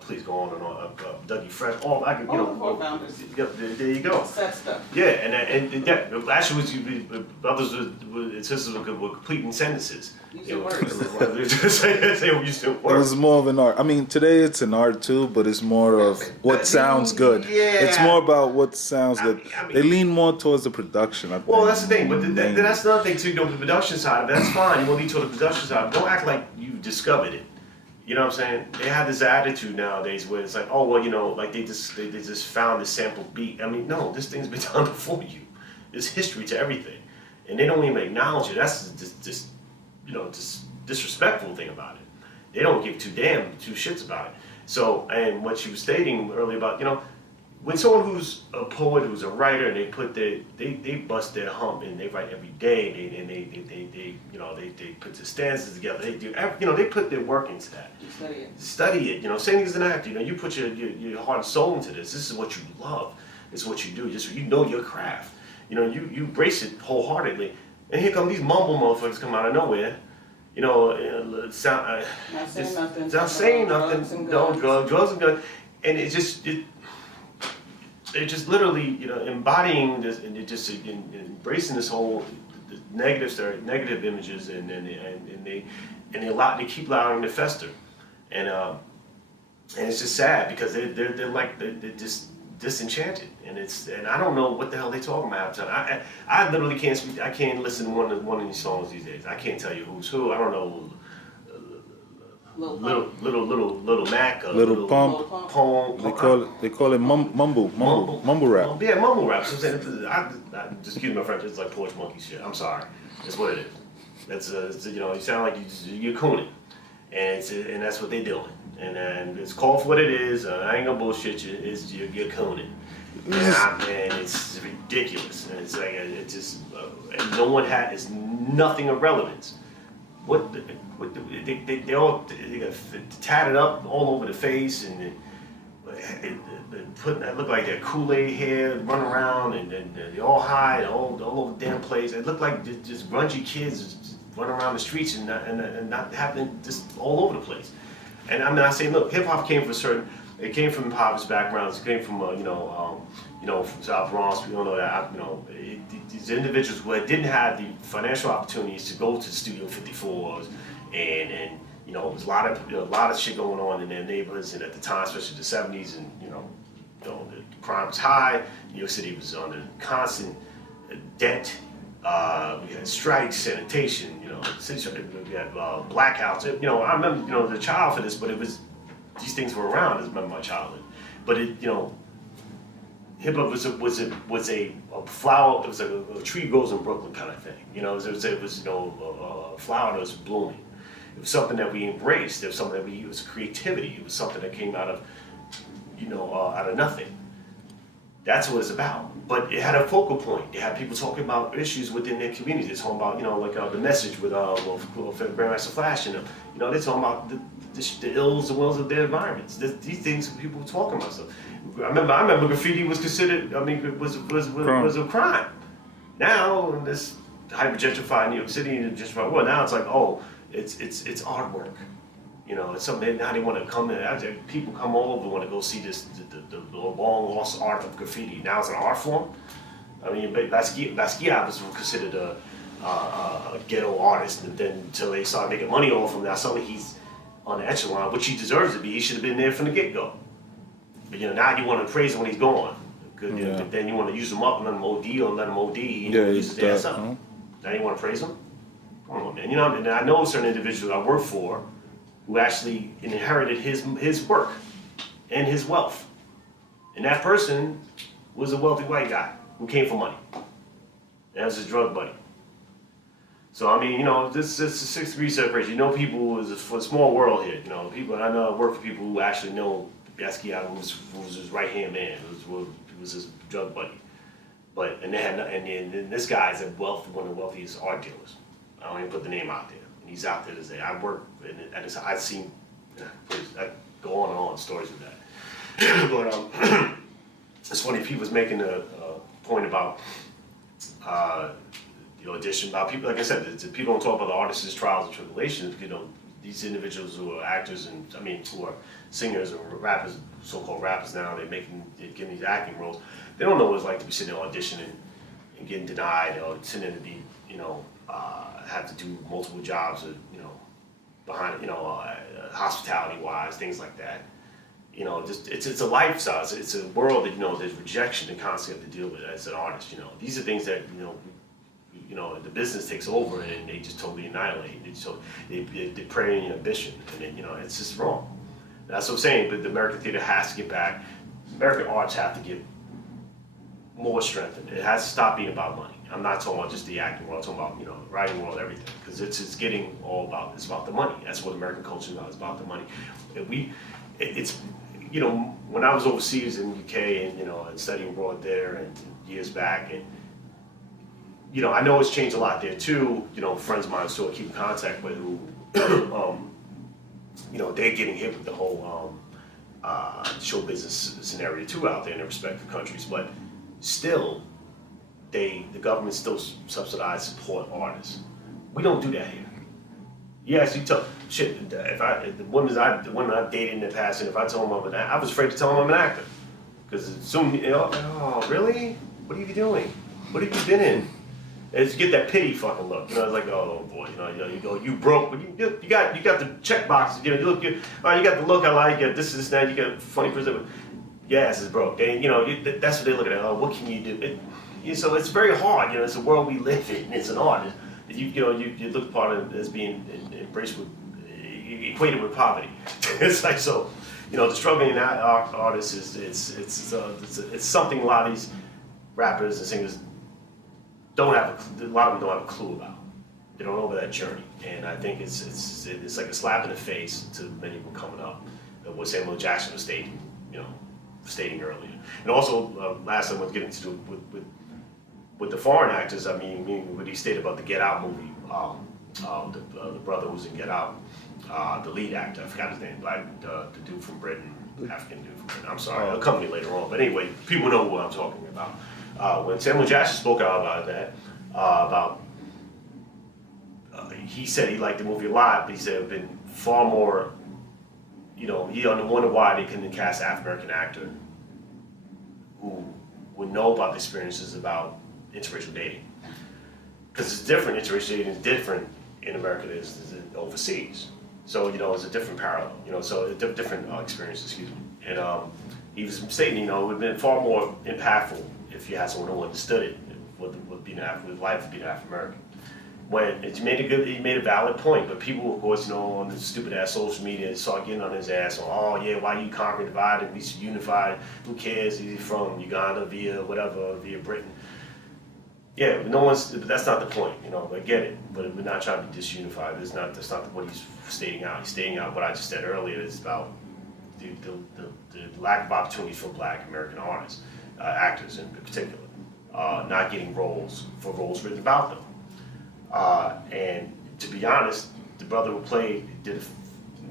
Please go on and on. Dougie Fresh. All I could, you All know. the four founders. Yep, there you go. Set stuff. Yeah, and yeah, actually, brothers and sisters were completing sentences. Use They your were- words. they were used to It work. was more of an art. I mean, today it's an art too, but it's more of what sounds good. Yeah. It's more about what sounds good. I mean- They lean more towards the production, I think. Well, that's the thing, but that's another thing too. You know, the production side of it, that's fine. You want to lead toward the production side. Don't act like you discovered it. You know what I'm saying? They have this attitude nowadays where it's like, oh well, you know, like they just found this sample beat. I mean, no, this thing's been done before you. There's history to everything, and they don't even acknowledge it. That's just you know, just disrespectful thing about it. They don't give two shits about it. So, and what she was stating earlier about, you know, when someone who's a poet, who's a writer, and they bust their hump and they write every day, they you know, they put the stanzas together. They do, you know, they put their work into that. You study it. Study it. You know, same thing as an actor. You know, you put your heart and soul into this. This is what you love. It's what you do. Just you know your craft. You know, you embrace it wholeheartedly. And here come these mumble motherfuckers come out of nowhere. You know, Not saying nothing. Not saying Drugs nothing. and No guns. drugs and guns, and they're just literally, you know, embodying this and they're just embracing this whole the negative images, and they keep allowing them to fester, and it's just sad because they're just disenchanted, and I don't know what the hell they talking about. I literally can't speak. I can't listen to one of these songs these days. I can't tell you who's who. I don't know. Little Mac, Little Pump. They call it mumble rap. Yeah, mumble rap. So I'm saying, just excuse my French. It's like porch monkey shit. I'm sorry. That's what it is. It's, you know, you sound like you're cooning, and that's what they're doing. And it's called for what it is. I ain't gonna bullshit you. You're cooning. And it's ridiculous. And it's like and no one it's nothing of relevance. They all got tatted up all over the face, and it look like they're Kool-Aid hair, run around, and they all high, all over the damn place. It looked like just grungy kids just run around the streets and not happening just all over the place. And I'm not saying, look, hip hop came from it came from impoverished backgrounds. It came from from South Bronx. We all know that. These individuals who didn't have the financial opportunities to go to the Studio 54s, and you know, there was a lot of shit going on in their neighborhoods, and at the time, especially the 70s, and you know, the crime was high. New York City was under constant debt. We had strikes, sanitation. You know, we had blackouts. You know, I remember, you know, the child for this, but it was these things were around. I remember my childhood, but it, you know, hip hop was a flower. It was like a tree grows in Brooklyn kind of thing. You know, it was you know, a flower that was blooming. It was something that we embraced. It was something that it was creativity. It was something that came out of, you know, out of nothing. That's what it's about. But it had a focal point. It had people talking about issues within their community. They're talking about, you know, like the message with Grandmaster Flash and them. You know, they're talking about the ills and wills of their environments. These things people were talking about. So I remember graffiti was considered. I mean, was a crime. Now in this hyper gentrified New York City and gentrified world, now it's like, oh, it's artwork. You know, it's something now they want to come in. People come all over want to go see this the long lost art of graffiti. Now it's an art form. I mean, Basquiat was considered a ghetto artist, and then until they started making money off him, now suddenly he's on the echelon, which he deserves to be. He should have been there from the get go. But you know, now you want to praise him when he's gone. Good, you know, but then you want to use him up and let him OD or let him OD. And use his ass up. Now you want to praise him? Come on, man. You know, and I know certain individuals I work for who actually inherited his work and his wealth. And that person was a wealthy white guy who came for money. That was his drug buddy. So I mean, you know, this is a 6-degree separation. You know, people is a small world here. You know, people. I know I work for people who actually know Basquiat was his right hand man. Was his drug buddy. But and this guy's one of the wealthiest art dealers. I don't even put the name out there. And he's out there to say, I work, and I've seen, I go on and on stories of that. But it's funny, people was making a point about the audition about people. Like I said, people don't talk about the artists' trials and tribulations. These individuals who are actors who are singers or rappers, so-called rappers now, they're getting these acting roles. They don't know what it's like to be sitting there auditioning and getting denied, or sitting there to be, have to do multiple jobs, behind, hospitality-wise, things like that. It's a lifestyle. It's a world that there's rejection and constantly have to deal with as an artist. These are things that the business takes over and they just totally annihilate. They prey on your ambition, and then, it's just wrong. That's what I'm saying. But the American theater has to get back. American arts have to get more strengthened. It has to stop being about money. I'm not talking about just the acting world. I'm talking about writing world, everything, because it's getting all about it's about the money. That's what American culture is about. It's about the money. When I was overseas in the UK and studying abroad there and years back, and I know it's changed a lot there too. Friends of mine still keep in contact with who, they're getting hit with the whole show business scenario too out there in their respective countries, but still, the government still subsidize, support artists. We don't do that here. Yes, you tell shit. The women I've dated in the past, and if I told them I'm an actor, I was afraid to tell them I'm an actor, because soon oh really? What are you doing? What have you been in? And you get that pity fucking look. It's like, oh boy, you go, you broke, but you got the check boxes. You got the look I like. This is that. You got funny person. Yes, it's broke. They, that's what they look at. Oh, what can you do? So it's very hard. It's a world we live in. It's an art. You look upon it as being embraced with, equated with poverty. It's like, so, the struggling artist is it's something a lot of these rappers and singers a lot of them don't have a clue about. They don't know about that journey, and I think it's like a slap in the face to many people coming up. What Samuel Jackson was stating earlier, and also last time I was getting to with the foreign actors. I mean, what he stated about the Get Out movie, the brother who's in Get Out, the lead actor, I forgot his name, the dude from Britain, African dude from Britain. I'm sorry, I'll come to me later on. But anyway, people know what I'm talking about. When Samuel Jackson spoke out about that, he said he liked the movie a lot, but he said it would have been far more, he wondered why they couldn't cast an African American actor who would know about the experiences about interracial dating. Because it's different, interracial dating is different in America than it is overseas. So, it's a different parallel, so different experiences, excuse me. And he was stating, it would have been far more impactful if you had someone who understood it, with life of being African American. When he made a valid point, but people, of course, on the stupid ass social media, started getting on his ass. Oh yeah, why you conquer divided? We should unify. Who cares? Is he from Uganda via Britain? Yeah, that's not the point. I get it, but we're not trying to be disunified. That's not what he's stating out. He's stating out what I just said earlier. It's about the lack of opportunities for Black American artists, actors in particular, not getting roles written about them. And to be honest, the brother who did a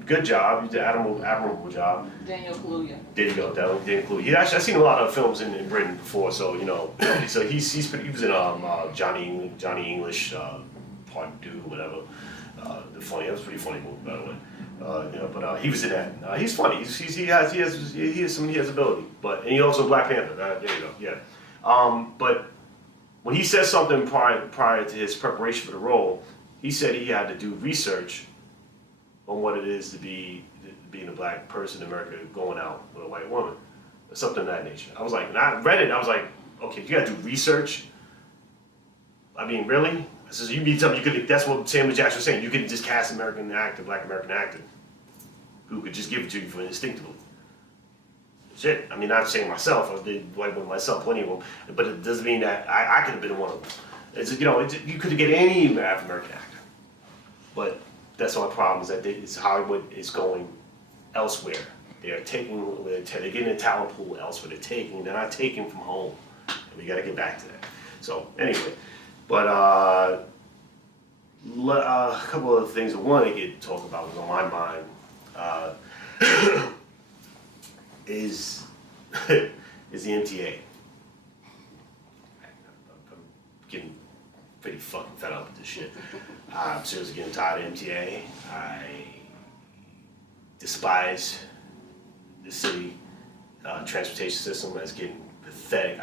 good job. He did an admirable job. Daniel Kaluuya. There you go, Daniel Kaluuya. I've seen a lot of films in Britain before, so so he was in Johnny English, Part 2, whatever. That was a pretty funny movie, by the way. But he was in that. He's funny. He has ability. And he also Black Panther. There you go. Yeah. But when he said something prior to his preparation for the role, he said he had to do research on what it is to be being a Black person in America going out with a white woman, or something of that nature. I was like, and I read it, and I was like, okay, you got to do research. I mean, really? So you mean something that's what Samuel Jackson was saying. You could just cast Black American actor, who could just give it to you for instinctively. Shit, I mean, not saying myself, I did white women myself, plenty of them, but it doesn't mean that I could have been one of them. You could get any African American actor, but that's my problem, is that Hollywood is going elsewhere. They're getting a talent pool elsewhere. They're not taking from home, and we got to get back to that. So anyway, but a couple of things I want to talk about was on my mind. Is the MTA. I'm getting pretty fucking fed up with this shit. I'm seriously getting tired of MTA. I despise the city transportation system. That's getting pathetic.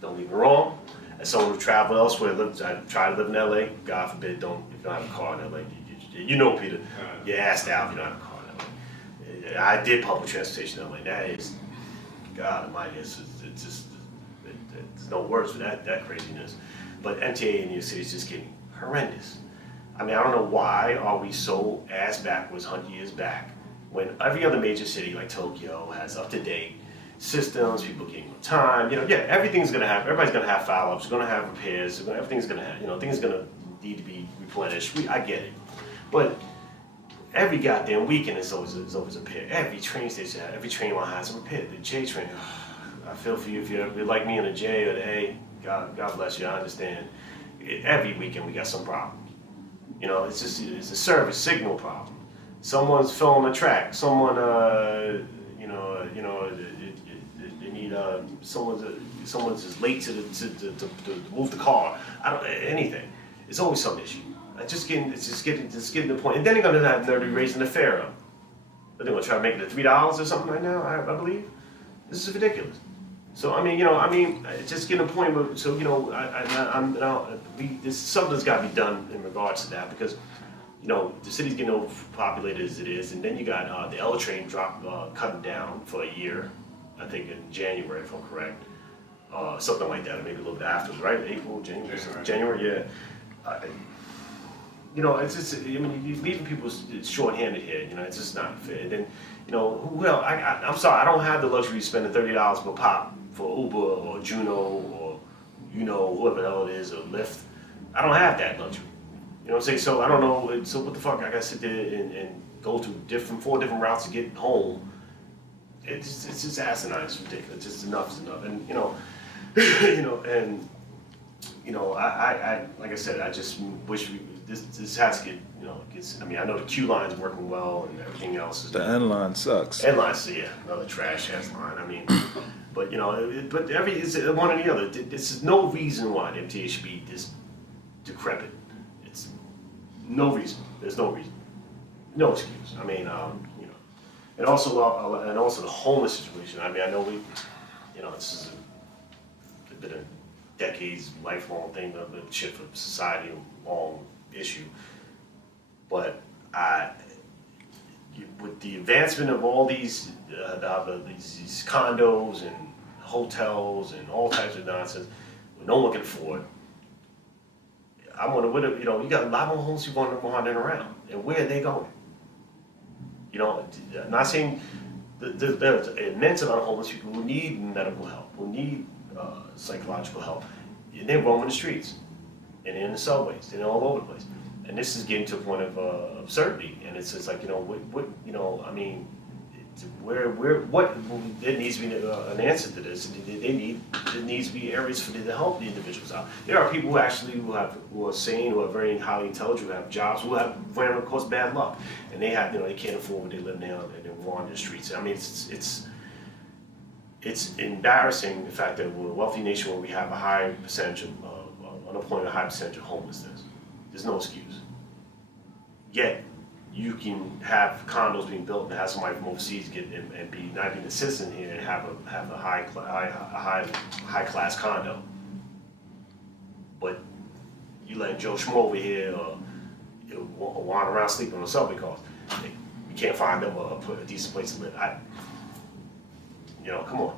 Don't get me wrong. As someone who traveled elsewhere, I try to live in LA. God forbid, if you don't have a car in LA, you know, Peter, you're asked out if you don't have a car in LA. I did public transportation in LA. That is, God Almighty, it's just, there's no words for that craziness. But MTA in New York City is just getting horrendous. I mean, I don't know why are we so ass backwards 100 years back when every other major city like Tokyo has up-to-date systems, people getting on time, everybody's gonna have follow-ups, gonna have repairs, everything's gonna have, things gonna need to be replenished. I get it. But every goddamn weekend is always a repair. Every train station, every train line has a repair. The J train, I feel for you if you're like me in the J or the A, God bless you, I understand. Every weekend we got some problem. It's a service signal problem. Someone's filling a track, someone, someone's just late to move the car. Anything. It's always some issue. It's just getting to the point. And then they're gonna have nerve raising the fare up. They're gonna try to make it to $3 or something right now. I believe. This is ridiculous. So it's just getting a point where something's got to be done in regards to that because the city's getting overpopulated as it is, and then you got the L train cutting down for a year. I think in January, if I'm correct, something like that, or maybe a little bit after, right? April, January, yeah. It's just, you're leaving people short-handed here. It's just not fair. And then, I'm sorry, I don't have the luxury of spending $30 per pop for Uber or Juno or whoever the hell it is or Lyft. I don't have that luxury. You know what I'm saying? So I don't know. So what the fuck? I gotta sit there and go to 4 different routes to get home. It's just asinine. It's ridiculous. Just enough is enough. And I like I said, I just wish this has to get I know the Q line's working well and everything else. The N line sucks. N line's another trash ass line. But it's one or the other. There's no reason why the MTA should be this decrepit. It's no reason. There's no reason. No excuse. And also the homeless situation. I know this is been a decades, lifelong thing, a shit for society, a long issue. But with the advancement of all these condos and hotels and all types of nonsense, no one can afford. I wonder what you got a lot more homeless people wandering around, and where are they going? I'm not saying there's an immense amount of homeless people who need medical help, who need psychological help, and they're roaming the streets, and they're in the subways, they're all over the place. And this is getting to a point of absurdity, and it's just like what there needs to be an answer to this. There needs to be areas for them to help the individuals out. There are people who are sane, who are very highly intelligent, who have jobs, who have ran across bad luck, and they have they can't afford what they live now, and they wander the streets. It's embarrassing the fact that we're a wealthy nation where we have a high percentage of unemployment, a high percentage of homelessness. There's no excuse. Yet, you can have condos being built and have somebody from overseas get and be not being a citizen here and have a high class condo. But you let Joe Schmo over here or wander around sleeping on the subway cars. You can't find them a decent place to live. Come on.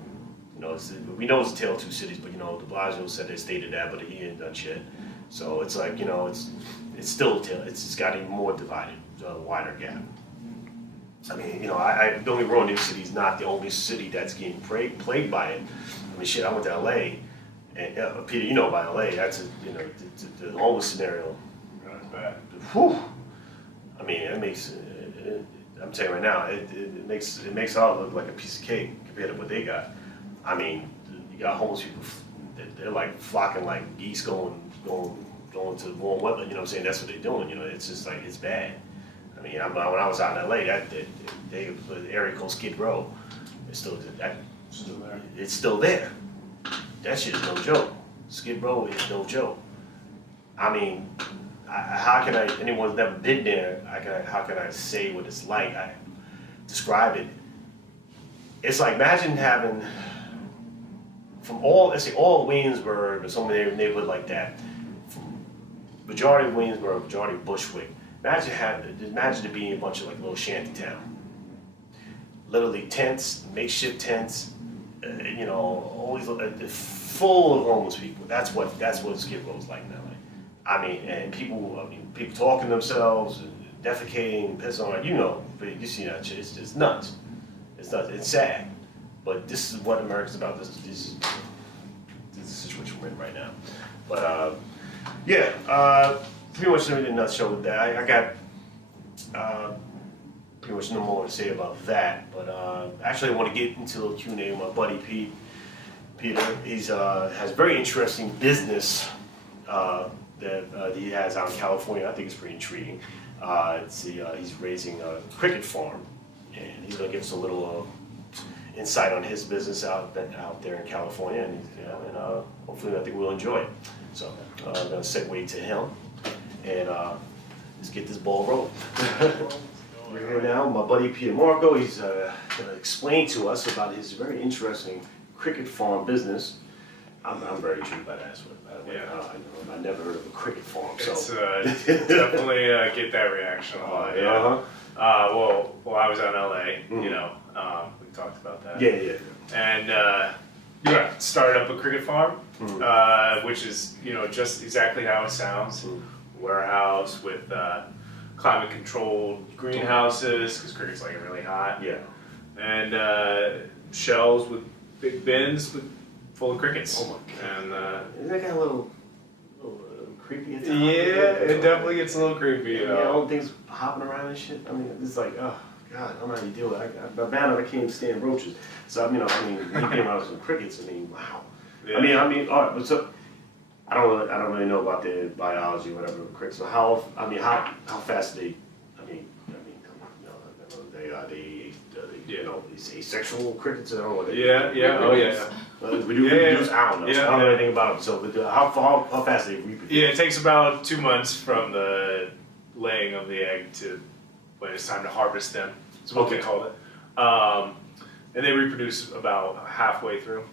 We know it's a tale of two cities, but de Blasio said they stated that, but he ain't done shit. So it's like it's still a tale. It's got even more divided, wider gap. Don't get me wrong, New York City is not the only city that's getting plagued by it. I went to LA, and Peter, about LA. That's the homeless scenario. That's bad. Whew. It makes. I'm telling you right now, it makes all look like a piece of cake compared to what they got. You got homeless people. They're like flocking like geese going to the warm weather. That's what they're doing. It's just like it's bad. When I was out in LA, the area called Skid Row, it's still there. It's still there. That shit is no joke. Skid Row is no joke. I mean, how can I? Anyone's never been there. How can I say what it's like? I describe it. It's like imagine having from all, let's say all of Williamsburg or some neighborhood like that, from majority of Williamsburg, majority of Bushwick. Imagine it being a bunch of like little shanty town. Literally tents, makeshift tents, always full of homeless people. That's what Skid Row's like now. People talking to themselves, defecating, pissing on, but you see that shit. It's just nuts. It's nuts. It's sad, but this is what America's about. This is the situation we're in right now. But pretty much in a nutshell with that. I got pretty much no more to say about that. But actually, I want to get into a little Q&A with my buddy Peter. He's has a very interesting business that he has out in California. I think it's pretty intriguing. He's raising a cricket farm, and he's going to give us a little insight on his business out there in California, and hopefully I think we'll enjoy it. So I'm going to segue to him, and let's get this ball rolling. We're here now, my buddy Peter Marco. He's going to explain to us about his very interesting cricket farm business. I'm very intrigued by that, by the way. Yeah. I never heard of a cricket farm. It's definitely get that reaction a lot. Uh-huh. Well, I was out in LA. Mm-hmm. We talked about that. Yeah. And started up a cricket farm, which is just exactly how it sounds. Warehouse with climate controlled greenhouses because cricket's like really hot. Yeah. And shelves with big bins full of crickets. Oh my God. And Isn't that kind of a little creepy at times? yeah, it definitely gets a little creepy. All things hopping around and shit. I mean, it's like, oh God, I don't know how you deal with it. I can't stand roaches. So me being around some crickets. Wow. Yeah. All right, but so I don't really know about the biology or whatever of crickets. So how fast they? These asexual crickets. I don't know what they. We produce. I don't know. So I don't know anything about them. So, but how fast they reproduce? Yeah, it takes about 2 months from the laying of the egg to when it's time to harvest them. That's what they call it. And they reproduce about halfway through.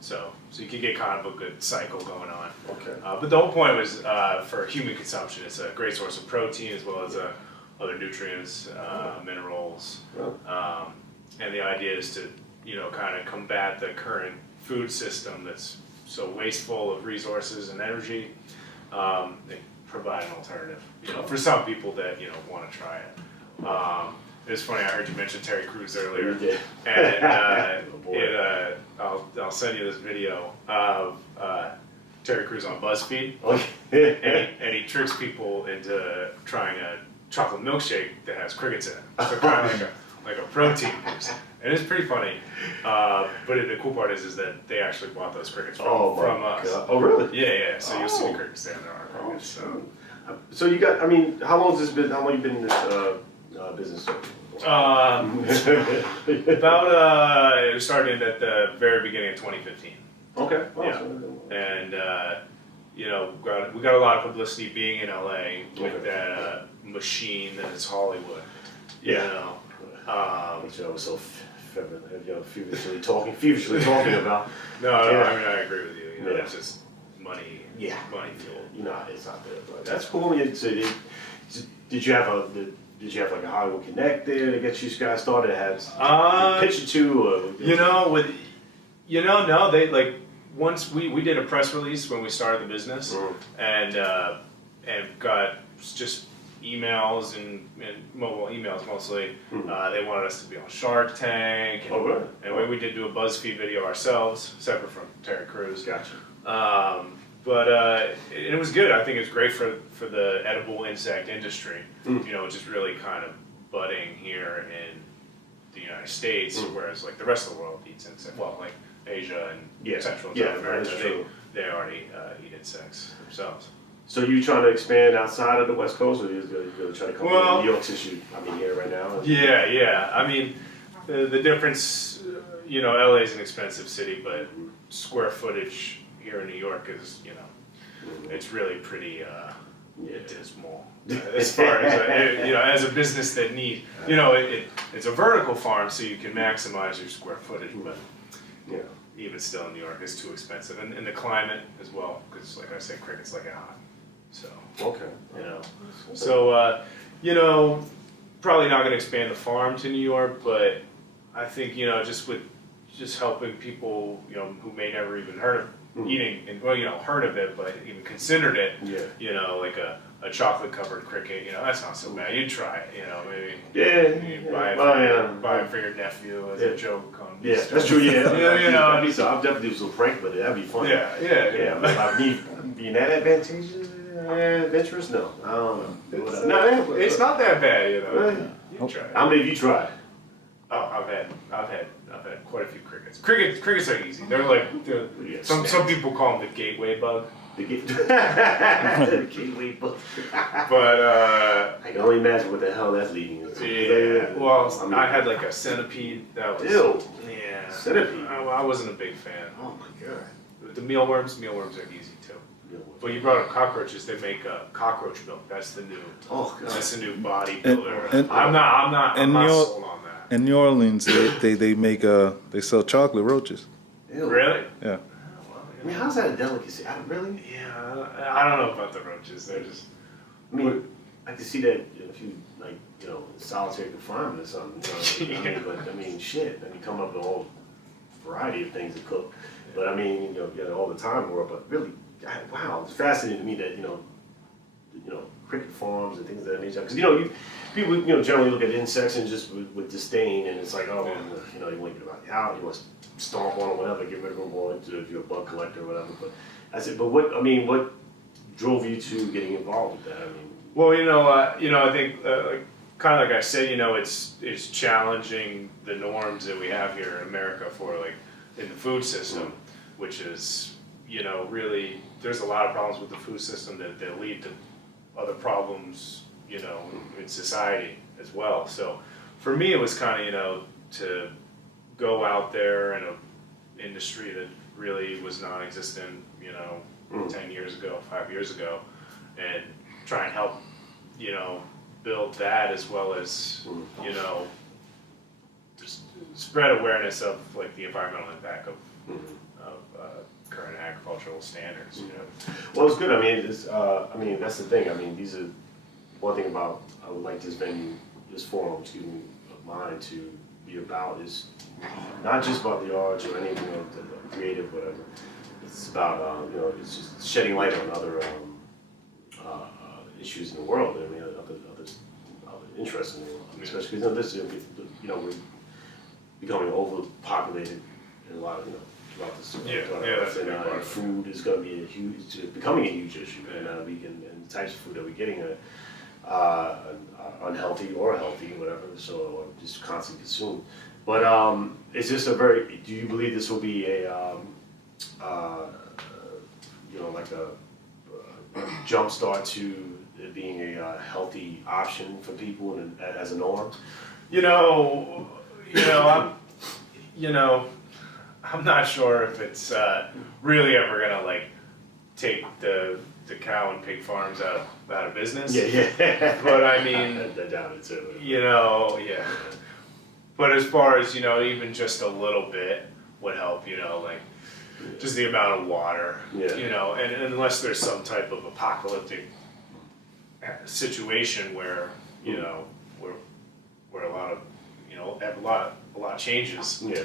So you can get kind of a good cycle going on. Okay. But the whole point was for human consumption. It's a great source of protein as well as other nutrients, minerals. And the idea is to kind of combat the current food system that's so wasteful of resources and energy. They provide an alternative, for some people that want to try it. It's funny. I heard you mention Terry Crews earlier, and I'll send you this video of Terry Crews on BuzzFeed, and he tricks people into trying a chocolate milkshake that has crickets in it. So kind of like a protein boost. And it's pretty funny. But the cool part is that they actually bought those crickets from us. God. Oh, really? Yeah. So you'll see the crickets there. There are crickets. So you got? How long has this been? How long have you been in this business? About it started at the very beginning of 2015. Okay. And we got a lot of publicity being in LA with that machine that is Hollywood. Which I was so feverishly talking about. No, I agree with you. It's just money. Yeah. Money fuel. It's not there. But that's cool. So did you have like a Hollywood Connect there to get you guys started? Pitch it to? No. They once we did a press release when we started the business, and got just emails and mobile emails mostly. They wanted us to be on Shark Tank, and we did do a BuzzFeed video ourselves, separate from Terry Crews. Gotcha. But it was good. I think it was great for the edible insect industry, which is really kind of budding here in the United States, whereas like the rest of the world eats insects. Well, like Asia and Central and South America, they already eat insects themselves. So you trying to expand outside of the West Coast, or you going to try to come to New York since you here right now? Yeah. The difference, LA is an expensive city, but square footage here in New York is, it's really pretty dismal as far as as a business that needs it's a vertical farm, so you can maximize your square footage, but even still in New York, it's too expensive, and the climate as well, because like I said, crickets like it hot, so probably not going to expand the farm to New York, but I think just helping people who may never even heard of eating and heard of it, but even considered it. Like a chocolate covered cricket. That's not so bad. You'd try it. Maybe. Yeah. Buy it for your nephew as a joke on. Yeah, that's true. Yeah. I'll definitely do some prank, but that'd be fun. Yeah. But being that adventurous? No, I don't know. It's not that bad. You try it. How many have you tried? Oh, I've had quite a few crickets. Crickets are easy. They're like some people call them the gateway bug. The gateway bug. But I can only imagine what the hell that's leading to. Yeah. Well, I had like a centipede. That was. Ew. Yeah. Centipede. I wasn't a big fan. Oh my god. The mealworms are easy too. But you brought up cockroaches. They make cockroach milk. That's the new. Oh god. That's the new bodybuilder. And I'm not sold on that. In New Orleans, they sell chocolate roaches. Ew. Really? Yeah. I mean, how's that a delicacy? Really? Yeah, I don't know about the roaches. They're just. I mean, I can see that if you solitary confinement or something. But I mean, shit. I mean, come up with a whole variety of things to cook. But I mean, all the time more. But really, wow, it's fascinating to me that cricket farms and things of that nature. Because people generally look at insects and just with disdain, and it's like, oh, you want to get about out, you want to stomp on or whatever, get rid of them, or if you're a bug collector or whatever. But I said, but what drove you to getting involved with that? I mean, well, I think kind of like I said, it's challenging the norms that we have here in America for in the food system, which is really there's a lot of problems with the food system that lead to other problems in society as well. So for me, it was kind of to go out there in an industry that really was non-existent 10 years ago, 5 years ago, and try and help build that, as well as just spread awareness of the environmental impact of current agricultural standards. Well, it's good. I mean, that's the thing. I mean, these are one thing about I would like this venue, this forum, of mine to be about is not just about the arts or anything the creative, whatever. It's about it's just shedding light on other issues in the world. I mean, other interests in the world, especially because we're becoming overpopulated in a lot of throughout this. That's a big part. Food is going to be becoming a huge issue, and the types of food that we're getting are unhealthy or healthy, whatever. So or just constantly consumed. But it's just do you believe this will be a like a jump start to it being a healthy option for people and as a norm? I'm not sure if it's really ever gonna take the cow and pig farms out of business. Yeah. But I mean, I doubt it too. Yeah. But as far as even just a little bit would help. Just the amount of water. Yeah. And unless there's some type of apocalyptic situation where where a lot of a lot changes. Yeah.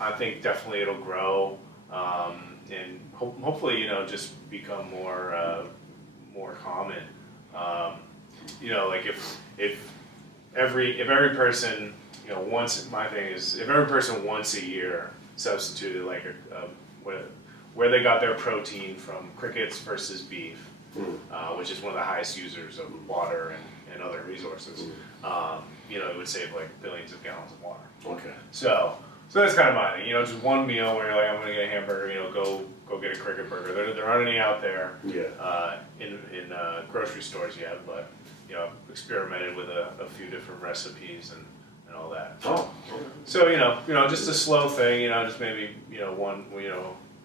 I think definitely it'll grow, and hopefully just become more common. If every person if every person once a year substituted where they got their protein from crickets versus beef, which is one of the highest users of water and other resources. It would save billions of gallons of water. Okay. So that's kind of my thing. Just one meal where you're like, I'm going to get a hamburger. Go get a cricket burger. There aren't any out there. Yeah. In grocery stores yet, but I've experimented with a few different recipes and all that. Oh. So just a slow thing. Just maybe one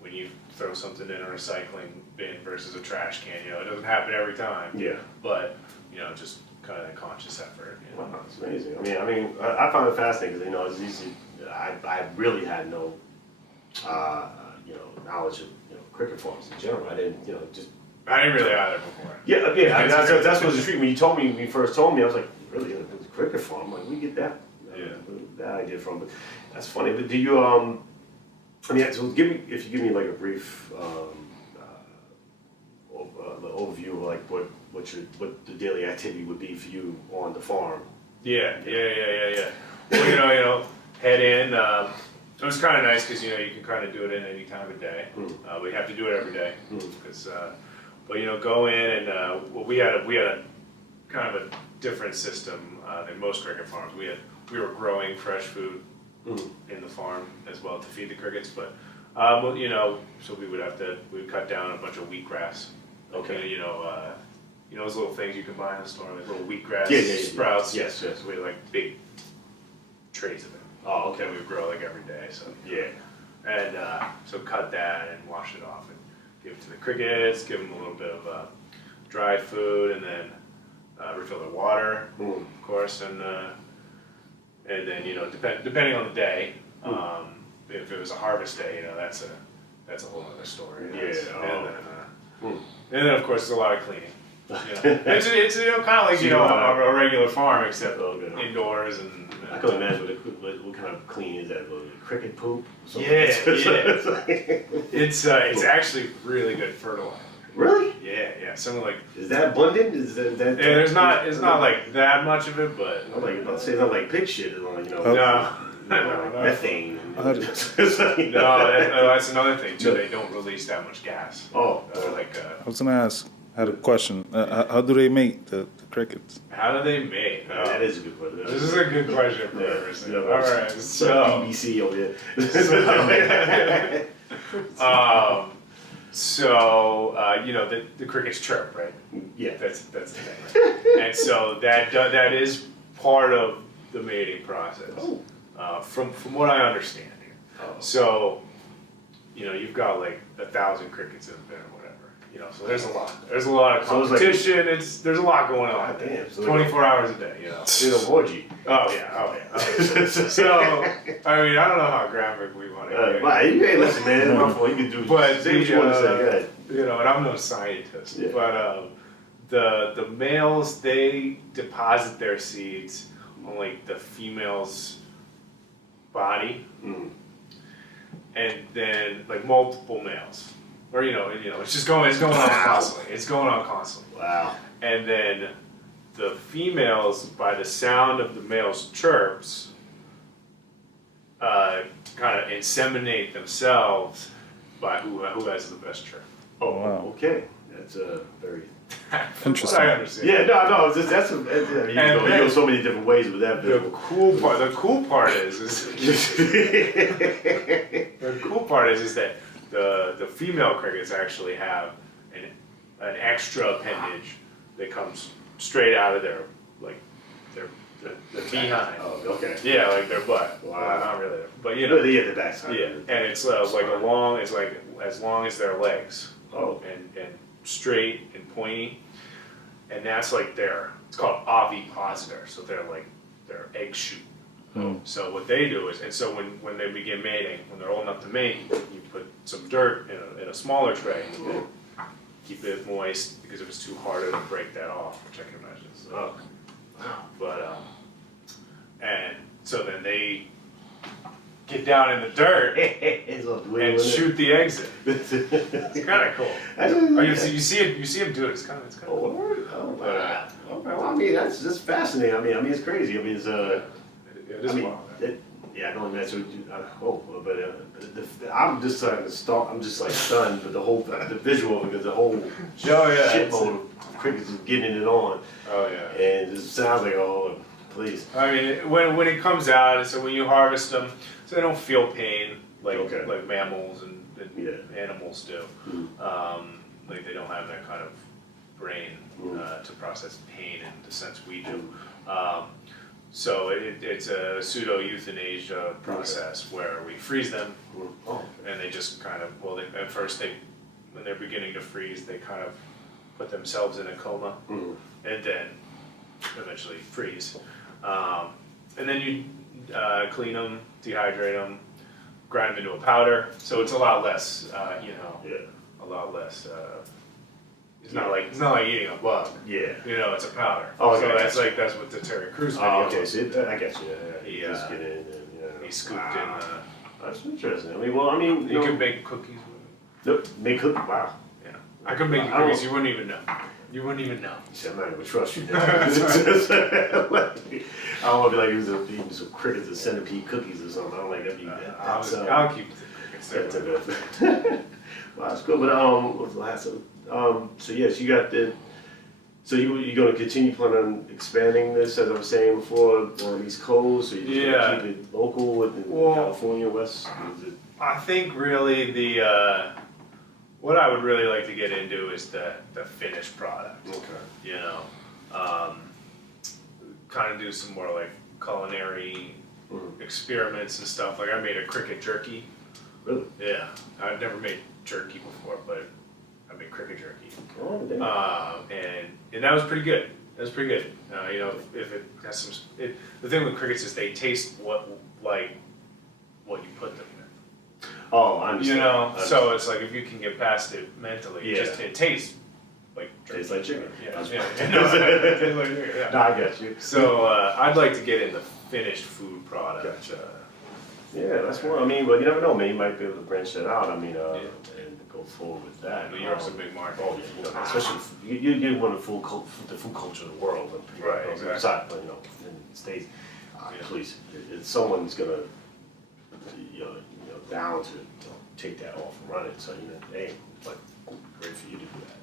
when you throw something in a recycling bin versus a trash can. It doesn't happen every time. Yeah. But just kind of a conscious effort. Wow, it's amazing. I found it fascinating because it's easy. I really had no knowledge of cricket farms in general. I didn't just. I didn't really either before. Yeah. That's what was intriguing. When you first told me, I was like, really, it was a cricket farm? Like, we get that. That idea from, but that's funny. But do you so if you give me like a brief overview of like what the daily activity would be for you on the farm. Yeah. Well, head in. It was kind of nice because you can kind of do it in any time of day. We have to do it every day because, but go in and we had a kind of a different system than most cricket farms. We were growing fresh food in the farm as well to feed the crickets, but so we would cut down a bunch of wheatgrass. Okay. Those little things you can buy in the store, like little wheatgrass sprouts. Yes. So we had like big trays of it. Oh, okay. And we would grow like every day. So Yeah. and so cut that and wash it off and give it to the crickets. Give them a little bit of dried food, and then refill their water, of course, and then depending on the day, if it was a harvest day, that's a whole other story. And then of course there's a lot of cleaning. It's kind of like a regular farm except indoors and. I can imagine what kind of cleaning is that? Cricket poop? Yeah. It's actually really good fertilizer. Really? Yeah. Something like. Is that abundant? Is that? Yeah, it's not like that much of it, but. I'm like about to say it's not like pig shit, No. Methane. No, that's another thing too. They don't release that much gas. Oh. I was gonna ask. I had a question. How do they make the crickets? How do they make? That is a good question. This is a good question for everything. All right, so BBC over here. The crickets chirp, right? Yeah. That's the thing, right? And so that is part of the mating process. From what I understand here. So, you've got like 1,000 crickets in a bin or whatever. So there's a lot. There's a lot of competition. There's a lot going on. Damn. So 24 hours a day. It's an orgy. Oh yeah. So I don't know how graphic we want to get. You ain't listen, man. It's my fault. You can do. But say what you want to say. Go ahead. And I'm no scientist. Yeah. But the males, they deposit their seeds on like the female's body, and then like multiple males, or it's going on constantly. It's going on constantly. Wow. And then the females, by the sound of the male's chirps, kind of inseminate themselves by who has the best chirp. Oh, wow. Okay. That's very Interesting. I understand. Yeah, no. You can go so many different ways with that. The cool part is that the female crickets actually have an extra appendage that comes straight out of their behind. Oh, okay. Yeah, like their butt. Wow. Well, not really, but Yeah, the backside. Yeah, and it's like it's like as long as their legs. Oh. And straight and pointy, and that's like it's called ovipositor. So they're egg shoot. So what they do is, and so when they begin mating, when they're old enough to mate, you put some dirt in a smaller tray, and keep it moist, because if it's too hard, it'll break that off, which I can imagine. So, but and so then they get down in the dirt and shoot the eggs in. It's kind of cool. You see him do it. It's kind of cool. Wow. Okay. Well, that's fascinating. It's crazy. It's it is wild. Yeah, I don't imagine. I'm just I'm just like stunned with the visual, because the whole shitload of crickets is getting it on. Oh yeah. And it sounds like please. When it comes out, so when you harvest them, so they don't feel pain like mammals and animals do. Like they don't have that kind of brain to process pain in the sense we do. So it's a pseudo euthanasia process where we freeze them, Oh, and they just kind of, well, at first when they're beginning to freeze, they kind of put themselves in a coma, and then eventually freeze. And then you clean them, dehydrate them, grind them into a powder. So it's a lot less, a lot less. It's not like eating a bug. yeah. It's a powder. Oh, so okay. that's what the Terry Crews video. Oh, okay. So I get you. He, Just get in and He scooped Wow. in. That's interesting. I mean, You could make cookies with Nope, make cookies. Wow. it. Yeah, I could make you I don't- cookies. You wouldn't even know. You wouldn't even know. See, I'm not even trust you. I don't want to be like he was eating some crickets and centipede cookies or something. I don't like that. I'll keep the cookies there. That's good. Well, that's good. But what was the last one? So yes, you got the. So you're going to continue planning on expanding this, as I was saying before, on the East Coast, or you just Yeah. gonna keep it local within Well, California, West? Is it, I think really what I would really like to get into is the finished product. okay. Kind of do some more like culinary experiments and stuff. Like I made a cricket jerky. Really? Yeah, I've never made jerky before, but I made cricket jerky. Oh, damn. And that was pretty good. That was pretty good. If it has some, the thing with crickets is they taste what you put them in. Oh, I understand. So it's like if you can get past it mentally, Yeah. it tastes like jerky. Tastes like chicken. Yeah, That's yeah. fine. No, it tastes like chicken, yeah. No, I get you. So I'd like to get in the finished food product. Gotcha. Yeah, that's one. I mean, but you never know. Man, you might be able to branch that out. I mean, and go forward with that. New York's a big market. Oh, yeah, especially you want the food culture of the world. Right, exactly. Aside, but, in the States, please, if someone's gonna, down to take that off and run it. So hey, but great for you to do that.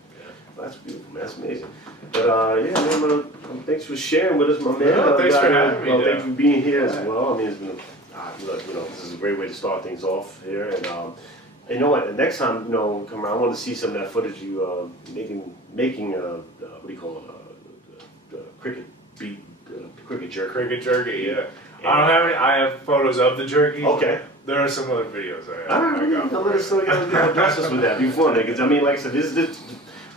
That's beautiful, man. That's amazing. But yeah, man, thanks for sharing with us, my man. No, thanks for having me. Thanks for being here as well. I mean, it's been, this is a great way to start things off here. And you know what? The next time, come around, I want to see some of that footage you making what do you call it? Cricket beat, cricket jerky. Cricket jerky, yeah. I don't have any. I have photos of the jerky. Okay. There are some other videos I All right, let us know. Address us with that. Be fun, because I mean, like I said, this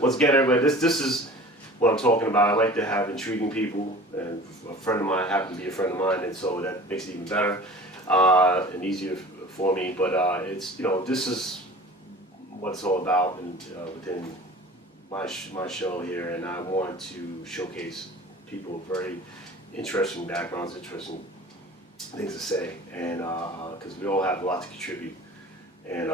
once again, everybody, this is what I'm talking about. I like to have intriguing people, and a friend of mine happened to be a friend of mine, and so that makes it even better and easier for me. But it's this is what it's all about, and within my show here, and I want to showcase people with very interesting backgrounds, interesting things to say, and because we all have a lot to contribute. And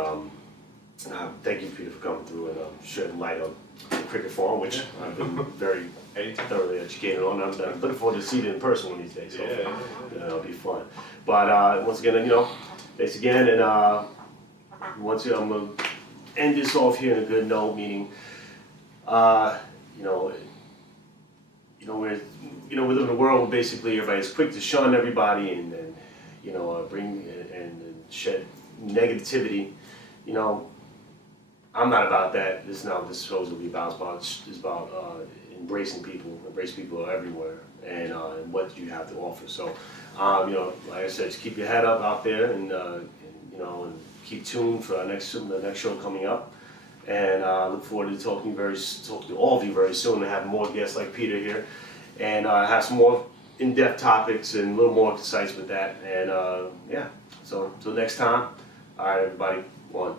thank you, Peter, for coming through and shedding light on the cricket farm, which I've been very thoroughly educated on. I'm looking forward to seeing it in person one of these days. So it'll be fun. But once again, thanks again, and once again, I'm gonna end this off here in a good note, meaning, we live in a world where basically everybody's quick to shun everybody and bring and shed negativity. I'm not about that. This show will be about embracing people. Embrace people everywhere, and what you have to offer. So, like I said, just keep your head up out there, and keep tuned for the next show coming up. And look forward to talking to all of you very soon, and have more guests like Peter here, and have some more in-depth topics and a little more concise with that. And so until next time, all right, everybody, one.